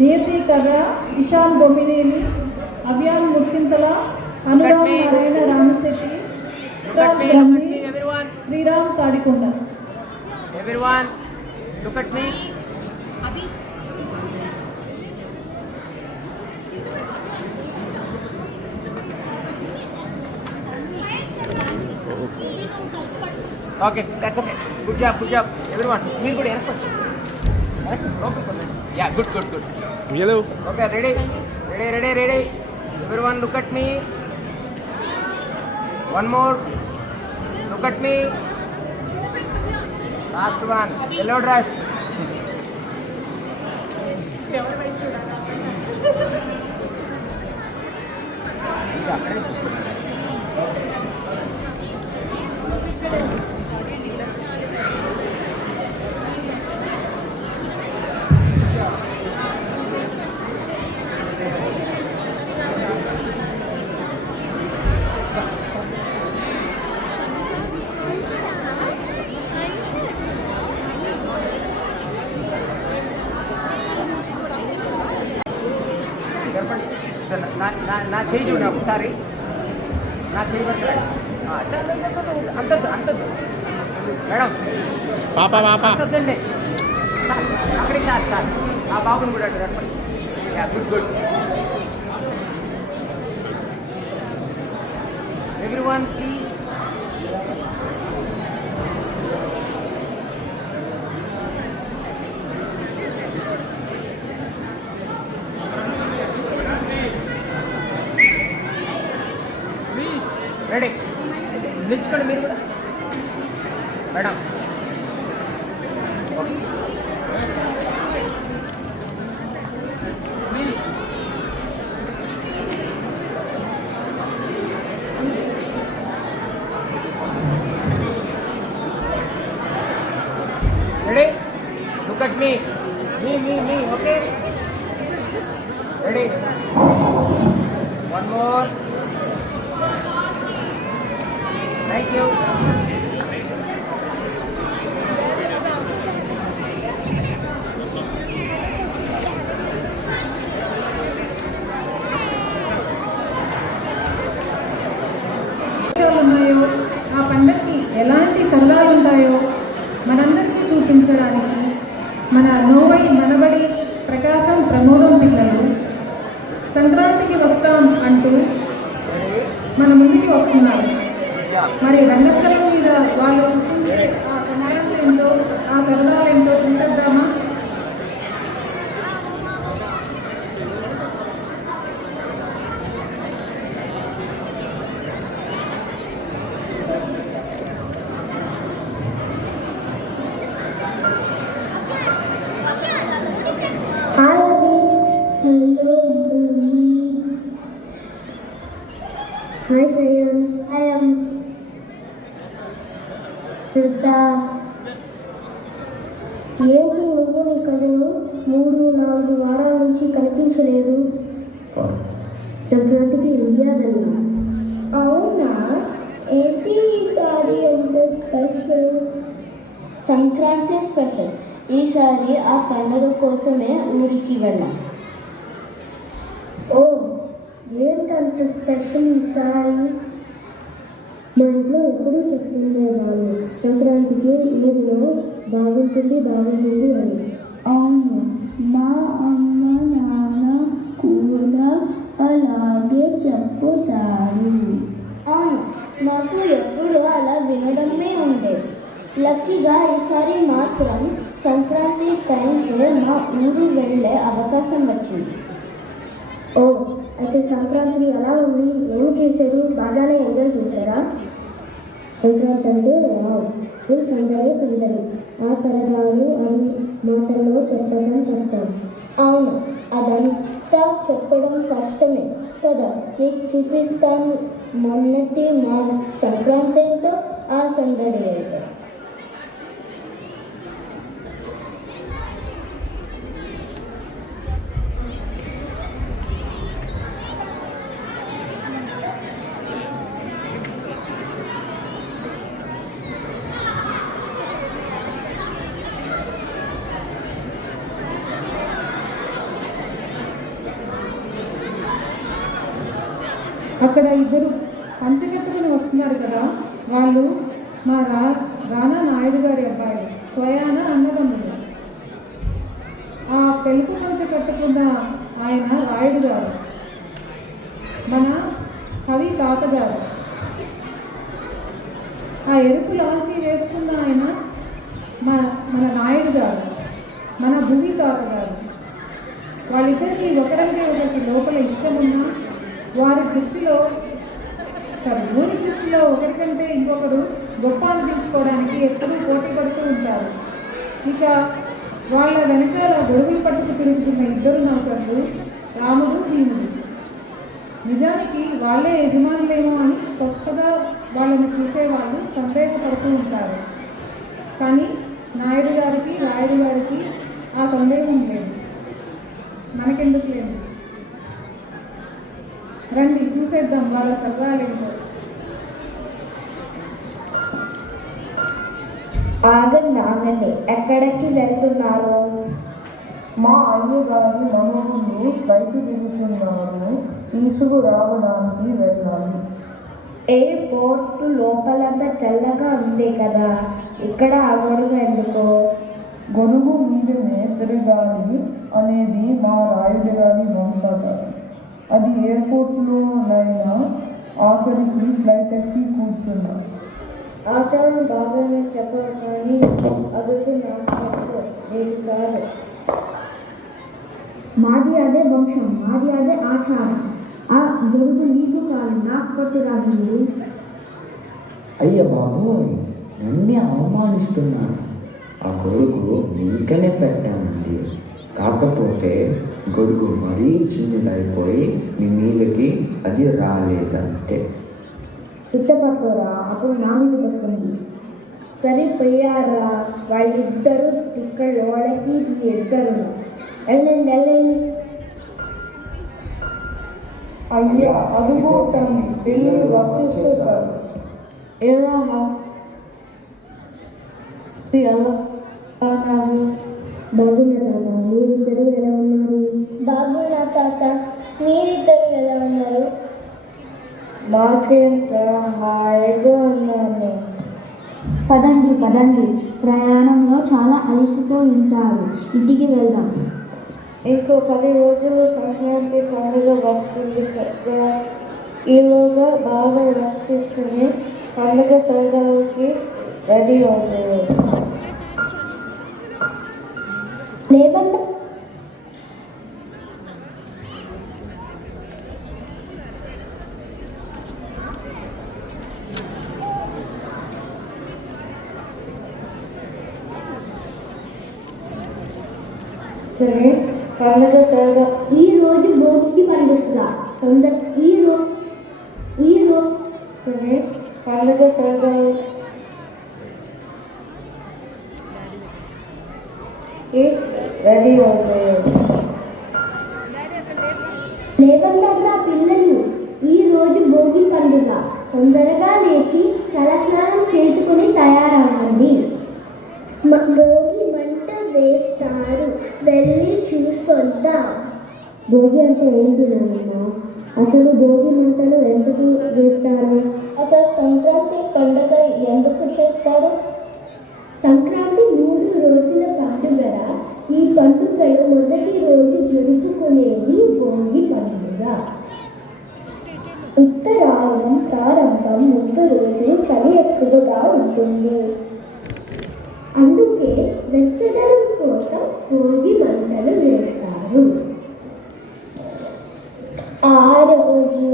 నీతి కర్ర, Ishan Bommineni, Abhiyan Muchintal, Anuram Narayana Ramasetti, Sriram Tadikonda. Everyone, look at me. Okay, that's okay. Good job. Everyone, మీరు కూడా వెనక్కి వచ్చేసి. Okay, yeah, good. Hello. Okay, ready. Everyone, look at me. One more. Look at me. Last one. Yellow dress. నా చేయి చూడండి ఒకసారి. నా చేయి అంతద్దు అంతద్దు మేడం, పాప అంతద్దండి. అక్కడికి కాదు సార్, ఆ బాబుని కూడా చెప్పండి. Good good. Everyone please. Ready, నిల్చుకోండి మీరు కూడా madam. Ready, look at me. Okay, ready. One more. Thank you. ఉన్నాయో, ఆ పండగకి ఎలాంటి సరదాలు ఉంటాయో మనందరికీ చూపించడానికి మన నోవై మనబడి ప్రకాశం ప్రమోదం పిల్లలు సంక్రాంతికి వస్తాం అంటూ మన ముందుకు వస్తున్నారు. మరి రంగస్థలం మీద వాళ్ళు చూపించే ఆ సమాజం ఏంటో, ఆ సరదాలు ఏంటో చూసేద్దామా? Hi, Abhi. Hello, Bhumi. Hi, Sayan. I am Shraddha. ఏంటి నువ్వు నీ కజను 3-4 వారాల నుంచి కనిపించలేదు? సంక్రాంతికి ఇండియా వెళ్ళా. అవునా? ఏంటి ఈసారి ఎంత స్పెషల్? సంక్రాంతి స్పెషల్. ఈసారి ఆ పండుగ కోసమే ఊరికి వెళ్ళాం. ఓ, ఏంటంత స్పెషల్ ఈసారి? మా ఇంట్లో ఎప్పుడూ చెప్తుండేవాళ్ళు, సంక్రాంతికి ఊరిలో బాగుంటుంది అని. అవును, మా అమ్మ నాన్న కూడా అలాగే చెప్పుతారు. అవును, నాకు ఎప్పుడు అలా వినడమే ఉండేది. లక్కీగా ఈసారి మాత్రం సంక్రాంతి టైంకే మా ఊరు వెళ్ళే అవకాశం వచ్చింది. ఓ, అయితే సంక్రాంతి ఎలా ఉంది? ఏమి చేశారు? బాగానే ఎంజాయ్ చేశారా? సంక్రాంతి అంటే ఫుల్ సందడి. ఆ సరదాలు అవి మాటల్లో చెప్పడం కష్టం. అవును, అదంతా చెప్పడం కష్టమే కదా. నీకు చూపిస్తాను మొన్నటి మా సంక్రాంతి ఏంటో, ఆ సందడి ఏంటో. అక్కడ ఇద్దరు పంచగెత్తుకుని వస్తున్నారు కదా, వాళ్ళు మా రానా నాయుడు గారి అబ్బాయిలు, స్వయాన అన్నదమ్ములు. ఆ తెలుగు పంచ కట్టుకున్న ఆయన రాయుడు గారు, మన కవి తాతగారు. ఆ ఎరుపు లాంచి వేసుకున్న ఆయన మన నాయుడు గారు, మన భువి తాతగారు. వాళ్ళిద్దరికీ ఒకరంటే ఒకరికి లోపల ఇష్టం ఉన్నా వారి దృష్టిలో ఊరి దృష్టిలో ఒకరికంటే ఇంకొకరు గొప్ప అనిపించుకోవడానికి ఎప్పుడూ పోటీ పడుతూ ఉంటారు. ఇక వాళ్ళ వెనకాల గొడుగులు పట్టుకు తిరుగుతున్న ఇద్దరు నౌకర్లు రాముడు భీముడు. నిజానికి వాళ్ళే యజమానులేమో అని కొత్తగా వాళ్ళని చూసేవాళ్ళు సందేహపడుతూ ఉంటారు. కానీ నాయుడు గారికి రాయుడు గారికి ఆ సందేహం లేదు. మనకెందుకు లేదు? రండి చూసేద్దాం వాళ్ళ సరదాలేంటో. ఆగండి, ఎక్కడికి వెళ్తున్నారు? మా అయ్యగారి మనవులు బయట తిరుగుతున్నారు, తీసుకురావడానికి వెళ్ళాలి. ఎయిర్పోర్ట్ లోపలంతా చల్లగా ఉంది కదా, ఇక్కడ అవ్వడం ఎందుకు? గొడుగు మీదనే తిరగాలి అనేది మా రాయుడు గారి వంశాచారం. అది ఎయిర్పోర్ట్లోనైనా ఆఖరికి ఫ్లైట్ ఎక్కి కూర్చున్నా. ఆచారం బాగానే చెప్పారు, కానీ అదుపు నాకు నేను కాదు. మాది అదే వంశం, మాది అదే ఆచారం. ఆ గొడుగు నీకు కాదు, నాకు పట్టురాదు. అయ్య బాబోయ్, నన్నే అవమానిస్తున్నాను. ఆ గొడుగు మీకనే పెట్టానండి. కాకపోతే గొడుగు మరీ చిన్నదైపోయి మీ మీదకి అది రాలేదంతే. ఇట్టపట్టురా, అప్పుడు నా మీదకి వస్తుంది. సరిపోయారా వాళ్ళిద్దరూ తిక్కలోళ్ళకి ఇద్దరు. వెళ్ళండి. అయ్యా అదుగో తల్లి, పిల్లలు వచ్చేసేసారు. ఎలా బాగున్నా తాత, మీరిద్దరూ ఎలా ఉన్నారు? బాగున్నా తాత, మీరిద్దరు ఎలా ఉన్నారు? నాకేంట్రా, హాయిగా ఉన్నాను. పదండి, ప్రయాణంలో చాలా అలసిపోయి ఉంటారు. ఇంటికి వెళ్దాం. ఇంకో 10 రోజులు సంక్రాంతి పండుగ వస్తుంది కదా, ఈలోగా బాగా రెస్ట్ తీసుకుని పండుగ సరదాకి రెడీ అవుతారు. లేవండి. పండుగ సరదా ఈ రోజు భోగి పండుగ. ఈ రోజు పండుగ సరదా రెడీ అవుతారు. లేవంటారా పిల్లలు, ఈ రోజు భోగి పండుగ. తొందరగా లేచి తలస్నానం చేసుకుని తయారవ్వండి. భోగి మంట వేస్తారు, వెళ్ళి చూసొద్దాం. భోగి అంటే ఏంటి నాన్న? అసలు భోగి మంటలు ఎందుకు వేస్తారు? అసలు సంక్రాంతి పండుగ ఎందుకు చేస్తారు? సంక్రాంతి 3 రోజుల పండుగ. ఈ పండుగలో మొదటి రోజు జరుపుకునేది భోగి పండుగ. ఉత్తరాయణం ప్రారంభం ముందు రోజు చలి ఎక్కువగా ఉంటుంది. అందుకే వెచ్చదనం కోసం భోగి మంటలు వేస్తారు. ఆ రోజు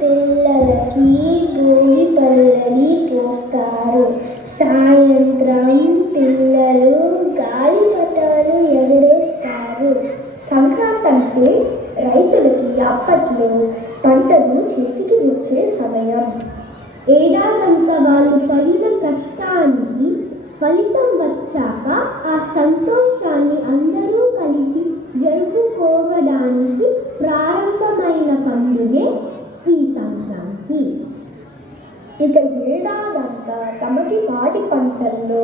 పిల్లలకి భోగి పళ్ళని పోస్తారు. సాయంత్రం పిల్లలు గాలిపటాలు ఎగరేస్తారు. సంక్రాంతి అంటే రైతులకి అప్పట్లో పంటలు చేతికి వచ్చే సమయం. ఏడాదంతా వాళ్ళు పడిన కష్టానికి ఫలితం వచ్చాక ఆ సంతోషాన్ని అందరూ కలిసి జరుపుకోవడానికి ప్రారంభమైన పండుగే ఈ సంక్రాంతి. ఇక ఏడాదంతా తమకి పాడి పంటల్లో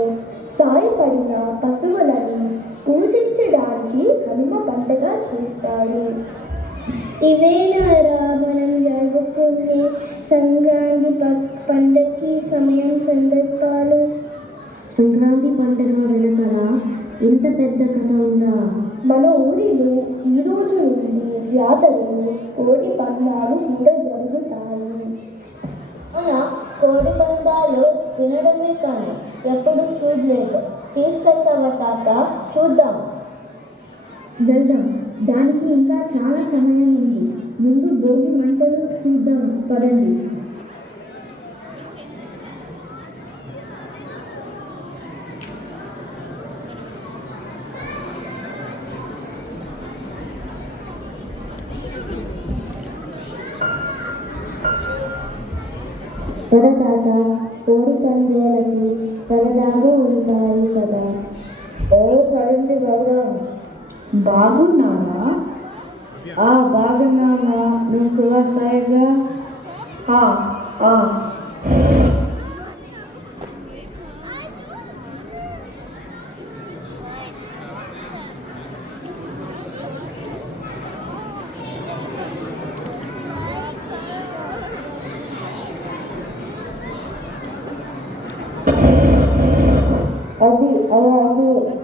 సాయపడిన పశువులని పూజించడానికి కనుమ పండుగ చేస్తారు. ఇవేనారా మనం జరుపుకునే సంక్రాంతి పండుగకి సమయం సందర్భాలు? సంక్రాంతి పండుగ వెనుకల ఎంత పెద్ద కథ ఉందా? మన ఊరిలో ఈ రోజు నుండి జాతరలు, కోడి పందాలు కూడా జరుగుతాయి. కోడి పందాలు వినడమే కానీ ఎప్పుడు చూడలేదు. తీసుకెళ్తావా తాత? చూద్దాం. వెళ్దాం, దానికి ఇంకా చాలా సమయం ఉంది. ముందు భోగి మంటలు చూద్దాం, పదండి. తాత కోడి పందేలకి సరదాగా ఉంటాయి కదా. ఓ పరింది గౌరవం, బాగున్నావా? బాగున్నామా? నువ్వు కూడా సరిగా? ఆ.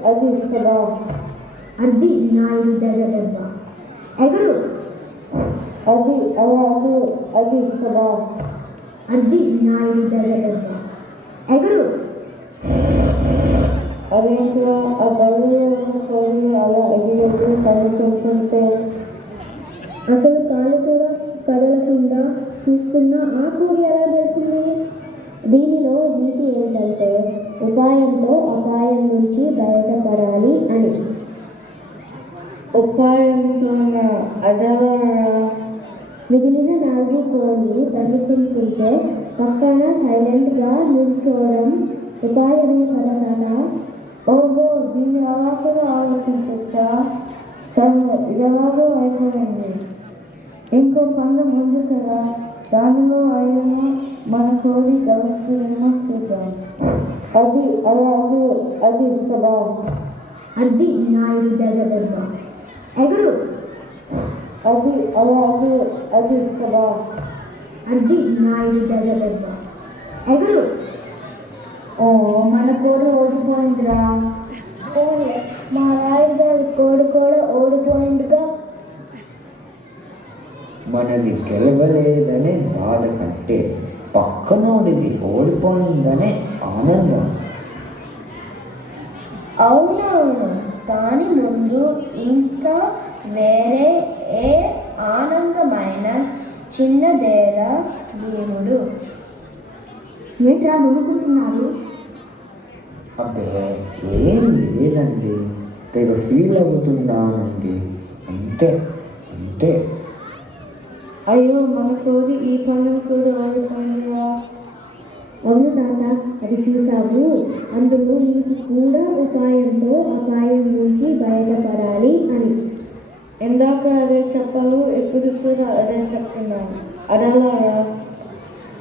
అది ఇస్తుందా? అది నాయుడు దెబ్బ. ఎగురు. అది ఇస్తుందా? అది నాయుడు దెబ్బ. ఎగురు. అదేంటిరా ఆ గడువు కోరి అలా ఎగిరెగిరి కదులుతుంటే? అసలు కాలు కూడా కదలకుండా చూస్తున్న ఆ కూడి ఎలా తెలిసింది? దీనిలో నీతి ఏంటంటే ఉపాయంతో అపాయం నుంచి బయటపడాలి అని. ఉపాయంతో అజరా మిగిలిన 4 కోళ్ళు తగ్గుతుంటే పక్కన సైలెంట్గా నిల్చోవడం ఉపాయమే కదా తాత. ఓహో, దీన్ని అలా కూడా ఆలోచించచ్చా? సరే, ఇదెలాగో అయిపోయింది. ఇంకో పనులు ముందు కదా, దానిలో అయినా మన కోడి గెలుస్తుందేమో చూద్దాం. అది ఇస్తుందా? అది నాయుడు దెబ్బ. ఎగురు. అది ఇస్తుందా? అది నాయుడు దెబ్బ. ఎగురు. ఓ మన కోడి ఓడిపోయిందిరా. మా రాయుడు గారి కోడి కూడా ఓడిపోయిందిగా. మనది గెలవలేదనే బాధ కంటే పక్కనోడిది ఓడిపోయిందనే ఆనందం. అవునవును, దాని ముందు ఇంకా వేరే ఏ ఆనందమైన చిన్నదేరా దేవుడు. ఏంట్రా నవ్వుకుంటున్నారు? అబ్బే ఏం లేదండి, తెగ ఫీల్ అవుతున్నానండి, అంతే. అయ్యో, మన కోడి ఈ పనులు కూడా ఓడిపోయిందిరా. అవును తాత, అది చూసావు? అందులో నీకు కూడా ఉపాయంతో అపాయం నుంచి బయటపడాలి అని. ఇందాక అదే చెప్పావు, ఇప్పుడు కూడా అదే చెప్తున్నాను. అదలాగా?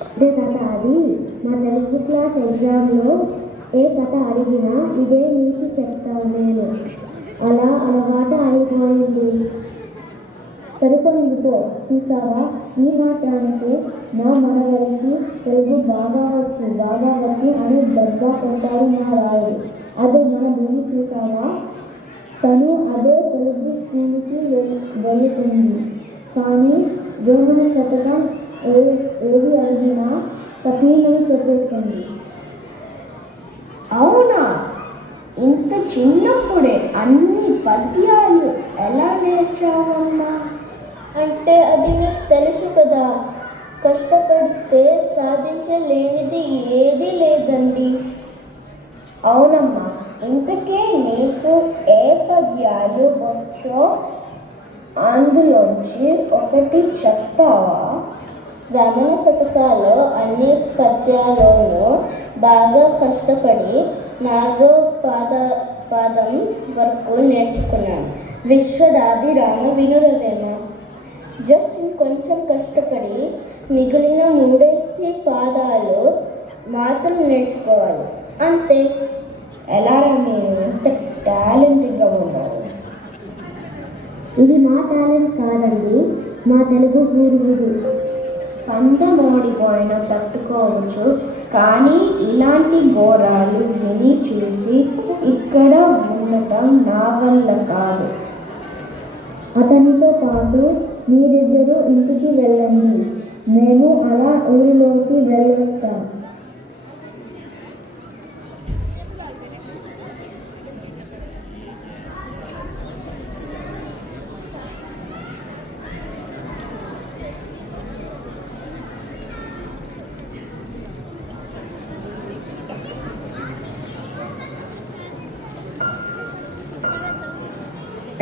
అదే తాత, అది మా తెలుగు క్లాస్ ఎగ్జామ్లో ఏ కథ అడిగినా ఇదే నీకు చెప్తాను నేను. అలా అలవాటు అయిపోయింది. సరిపోయింది పో. చూసావా, ఈ మాత్రానికి నా మనవరికి తెలుగు బాగా వచ్చి అని దెబ్బ కొట్టాడు మా రాయుడు. అదే మన భూమి చూసావా, తను అదే తెలుగు స్కూల్కి వెళుతుంది. కానీ వేమన శతకం ఏది అడిగినా తప్పని చెప్పేస్తుంది. అవునా, ఇంత చిన్నప్పుడే అన్ని పద్యాలు ఎలా నేర్చావమ్మా? అంటే అది మీకు తెలుసు కదా, కష్టపడితే సాధించలేనిది ఏదీ లేదండి. అవునమ్మా, ఇంతకే నీకు ఏ పద్యాలు వచ్చో అందులోంచి ఒకటి చెప్తావా? వేమన శతకాల్లో అన్ని పద్యాలను బాగా కష్టపడి 4వ పాదం వరకు నేర్చుకున్నాను. విశ్వదాభిరామ వినురవేమ. జస్ట్ కొంచెం కష్టపడి మిగిలిన 3 పాదాలు మాత్రం నేర్చుకోవాలి, అంతే. ఎలారా మీరు ఇంత టాలెంట్గా ఉన్నారు? ఇది మా టాలెంట్ కాదండి, మా తెలుగు గురువుడు. పందెం ఓడిపోయిన తట్టుకోవచ్చు, కానీ ఇలాంటి ఘోరాలు విని చూసి ఇక్కడ ఉండటం నా వల్ల కాదు. అతనితో పాటు మీరిద్దరూ ఇంటికి వెళ్ళండి, మేము అలా ఊరిలోకి వెళ్ళొస్తాం.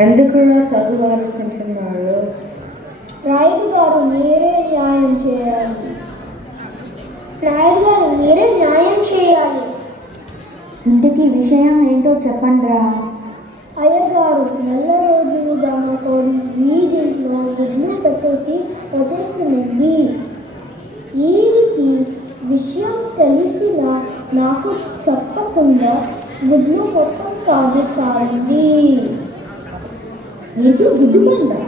ఎందుకురా తగువారు తింటున్నారు? రాయుడు గారు, మీరే న్యాయం చేయాలి. నాయుడు గారు మీరే న్యాయం చేయాలి. ఇంటికి విషయం ఏంటో చెప్పండిరా. అయ్యగారు నెల రోజులుగా మా కోడి ఈ దీంట్లో గుడ్లు పెట్టేసి వచ్చేస్తున్నది. ఈయనకి విషయం తెలిసిన నాకు చెప్పకుండా గుడ్లు మొత్తం కాజేసారింది. ఏంటి గుడ్డుకుందా?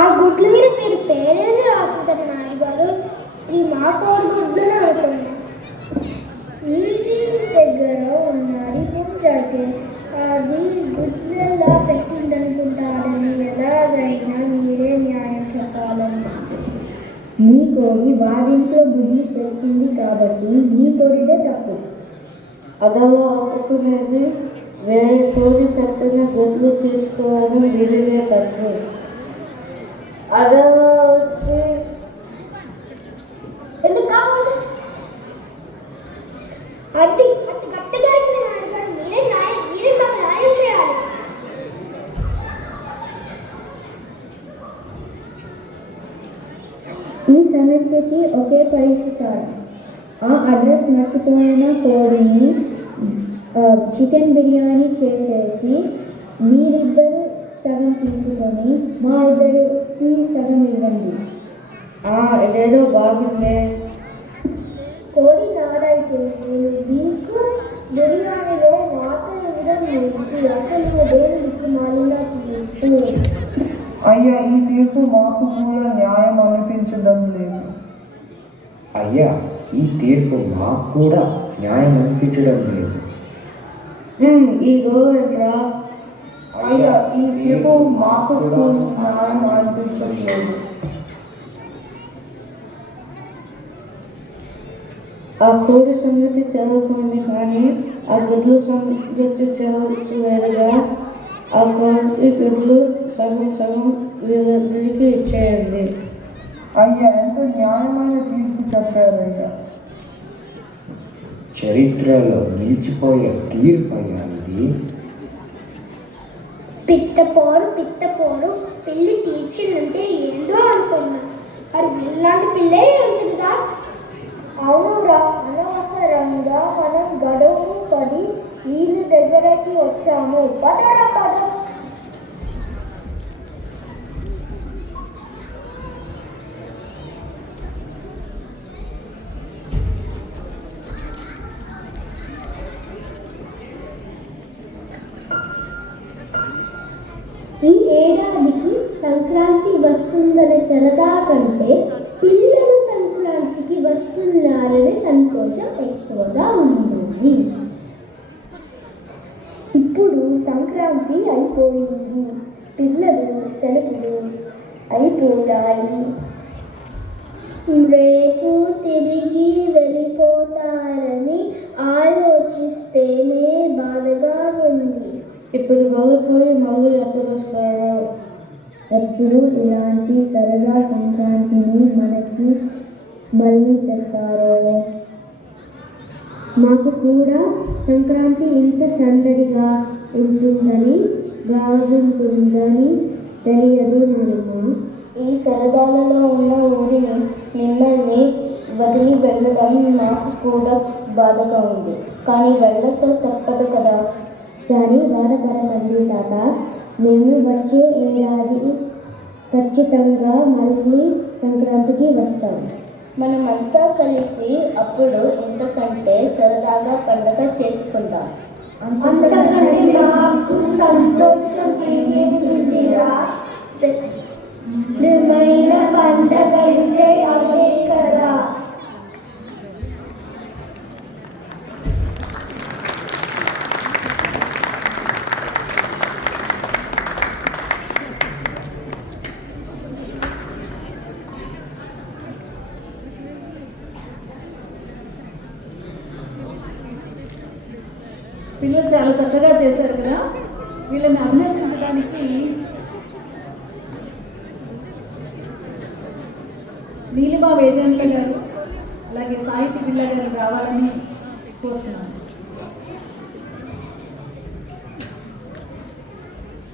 ఆ గుడ్ల మీద మీరు పేరేది రాసుకుంటారు నాయుడు గారు. ఇది మా కోడి గుడ్లు అనుకున్నాను. ఈ దగ్గర ఉన్నది పుంజాకి అది గుడ్లలా పెట్టిందనుకుంటారని ఎలాగైనా మీరే న్యాయం చెప్పాలని. మీ కోడి వాడింట్లో గుడ్లు పెట్టింది కాబట్టి మీ కోడిదే తప్పు. అదలా ఒప్పుకునేది వేరే కోడి పెట్టిన గుడ్లు తీసుకోవడం విలువే తప్పు. అదలా వచ్చి ఎందుకు కావాలి? అది గట్టిగా అడిగిన నాయుడు గారు మీరే మాకు న్యాయం చేయాలి. ఈ సమస్యకి ఒకే పరిష్కారం. ఆ అడ్రస్ మర్చిపోయిన కోడిని చికెన్ బిర్యానీ చేసేసి మీరిద్దరు సగం తీసుకొని మా ఇద్దరికి సగం ఇవ్వండి. ఇదేదో బాగుందే. కోడి నాడైతే నేను మీకు బిర్యానీలో మాట ఇవ్వడం లేదు. అసలు దేవుడికి మాలినా తీర్పు. అయ్యా, ఈ తీర్పు మాకు కూడా న్యాయం అనిపించడం లేదు. అయ్యా, ఈ తీర్పు మాకు కూడా న్యాయం అనిపించడం లేదు. ఈ గోవెంట్రా. అయ్యా, ఈ తీర్పు మాకు కూడా న్యాయం అనిపించడం లేదు. ఆ కోడి సంగతి చదువుకోండి, కానీ ఆ గుడ్లు సంగతి చదవచ్చు వేరుగా. ఆ కోడి గుడ్లు సగం సగం వీళ్ళందరికీ ఇచ్చేయండి. అయ్యా, ఎంత న్యాయమైన తీర్పు చెప్పారయ్యా. చరిత్రలో నిలిచిపోయే తీర్పు అయ్యా ఇది. పిట్టపోరు పిల్లి తీర్చిందంటే ఏందో అనుకున్నా. అది ఇలాంటి పిల్లే ఉంటుందా? అవునురా, అనవసరంగా మనం గడువు పడి వీళ్ళ దగ్గరకి వచ్చాము. పదరా పద. ఈ ఏడాదికి సంక్రాంతి వస్తుందనే సరదా కంటే పిల్లలు సంక్రాంతికి వస్తున్నారనే సంతోషం ఎక్కువగా ఉంటుంది. ఇప్పుడు సంక్రాంతి అయిపోయింది. పిల్లలు సెలవులు అయిపోతాయి. రేపు తిరిగి వెళ్ళిపోతారని ఆలోచిస్తేనే బాధగా ఉంది. ఇప్పుడు వెళ్ళిపోయి మళ్ళీ ఎప్పుడు వస్తారో? ఎప్పుడు ఇలాంటి సరదా సంక్రాంతిని మనకి మళ్ళీ తెస్తారో? మాకు కూడా సంక్రాంతి ఇంత సందడిగా ఉంటుందని బాగుంటుందని తెలియదు నానమ్మ. ఈ సరదాలలో ఉన్న ఊరిని మిమ్మల్ని వదిలి వెళ్ళడం నాకు కూడా బాధగా ఉంది. కానీ వెళ్ళక తప్పదు కదా. కానీ బాధపడకండి తాత, మేము వచ్చే ఏడాది ఖచ్చితంగా మళ్ళీ సంక్రాంతికి వస్తాం. మనమంతా కలిసి అప్పుడు ఇంతకంటే సరదాగా పండగ చేసుకుందాం. అంతకంటే మాకు సంతోషం ఏమిటిరా? నిజమైన పండగ అంటే అదే కదా. పిల్లలు చాలా చక్కగా చేశారు కదా. వీళ్ళని అభినందించడానికి నీలిమా వేజండ్ల గారు అలాగే సాహితీ పిల్ల గారు రావాలని కోరుతున్నాను.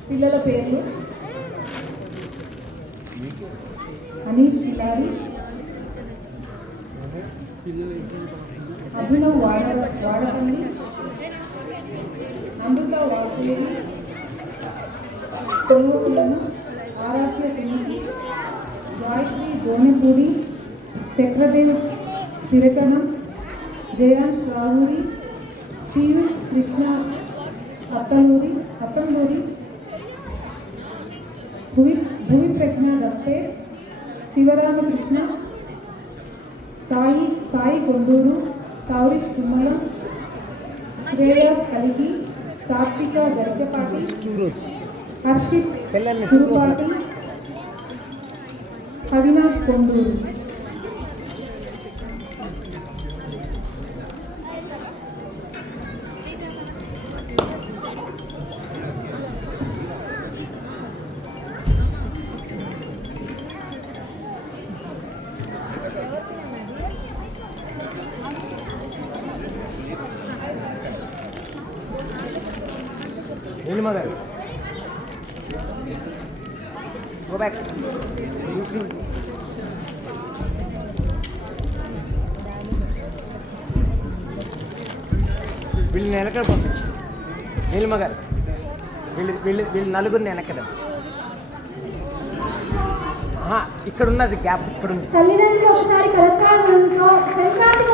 పిల్లల పేర్లు అనీష్ పిల్లారి, అభినవ్ వాడపల్లి, అమృత వాకేరి, తొలుగులను ఆరాధ్య పినికి, గాయత్రి గోనెపూడి, చక్రదేవ్ తిరకణం, జయాంష్ రాహురి, పీయూష్ కృష్ణ అత్తలూరి, భువి ప్రజ్ఞ దత్తే, శివరామకృష్ణ, సాయి కొండూరు, సౌరిష్ తుమ్మలం, శ్రేయస్ కలిగి, సాత్విక గరికపాటి, హర్షిత్ కురుపాటి, అవినాష్ కొండూరు. నీలిమ గారు గో బ్యాక్ వీళ్ళని వెనక పంపించు. నీలిమ గారు వీళ్ళు నలుగురిని వెనకదా ఇక్కడ ఉన్నది గ్యాప్ ఇక్కడ ఉంది. తల్లిదండ్రులు ఒకసారి కరతాళతో సంక్రాంతి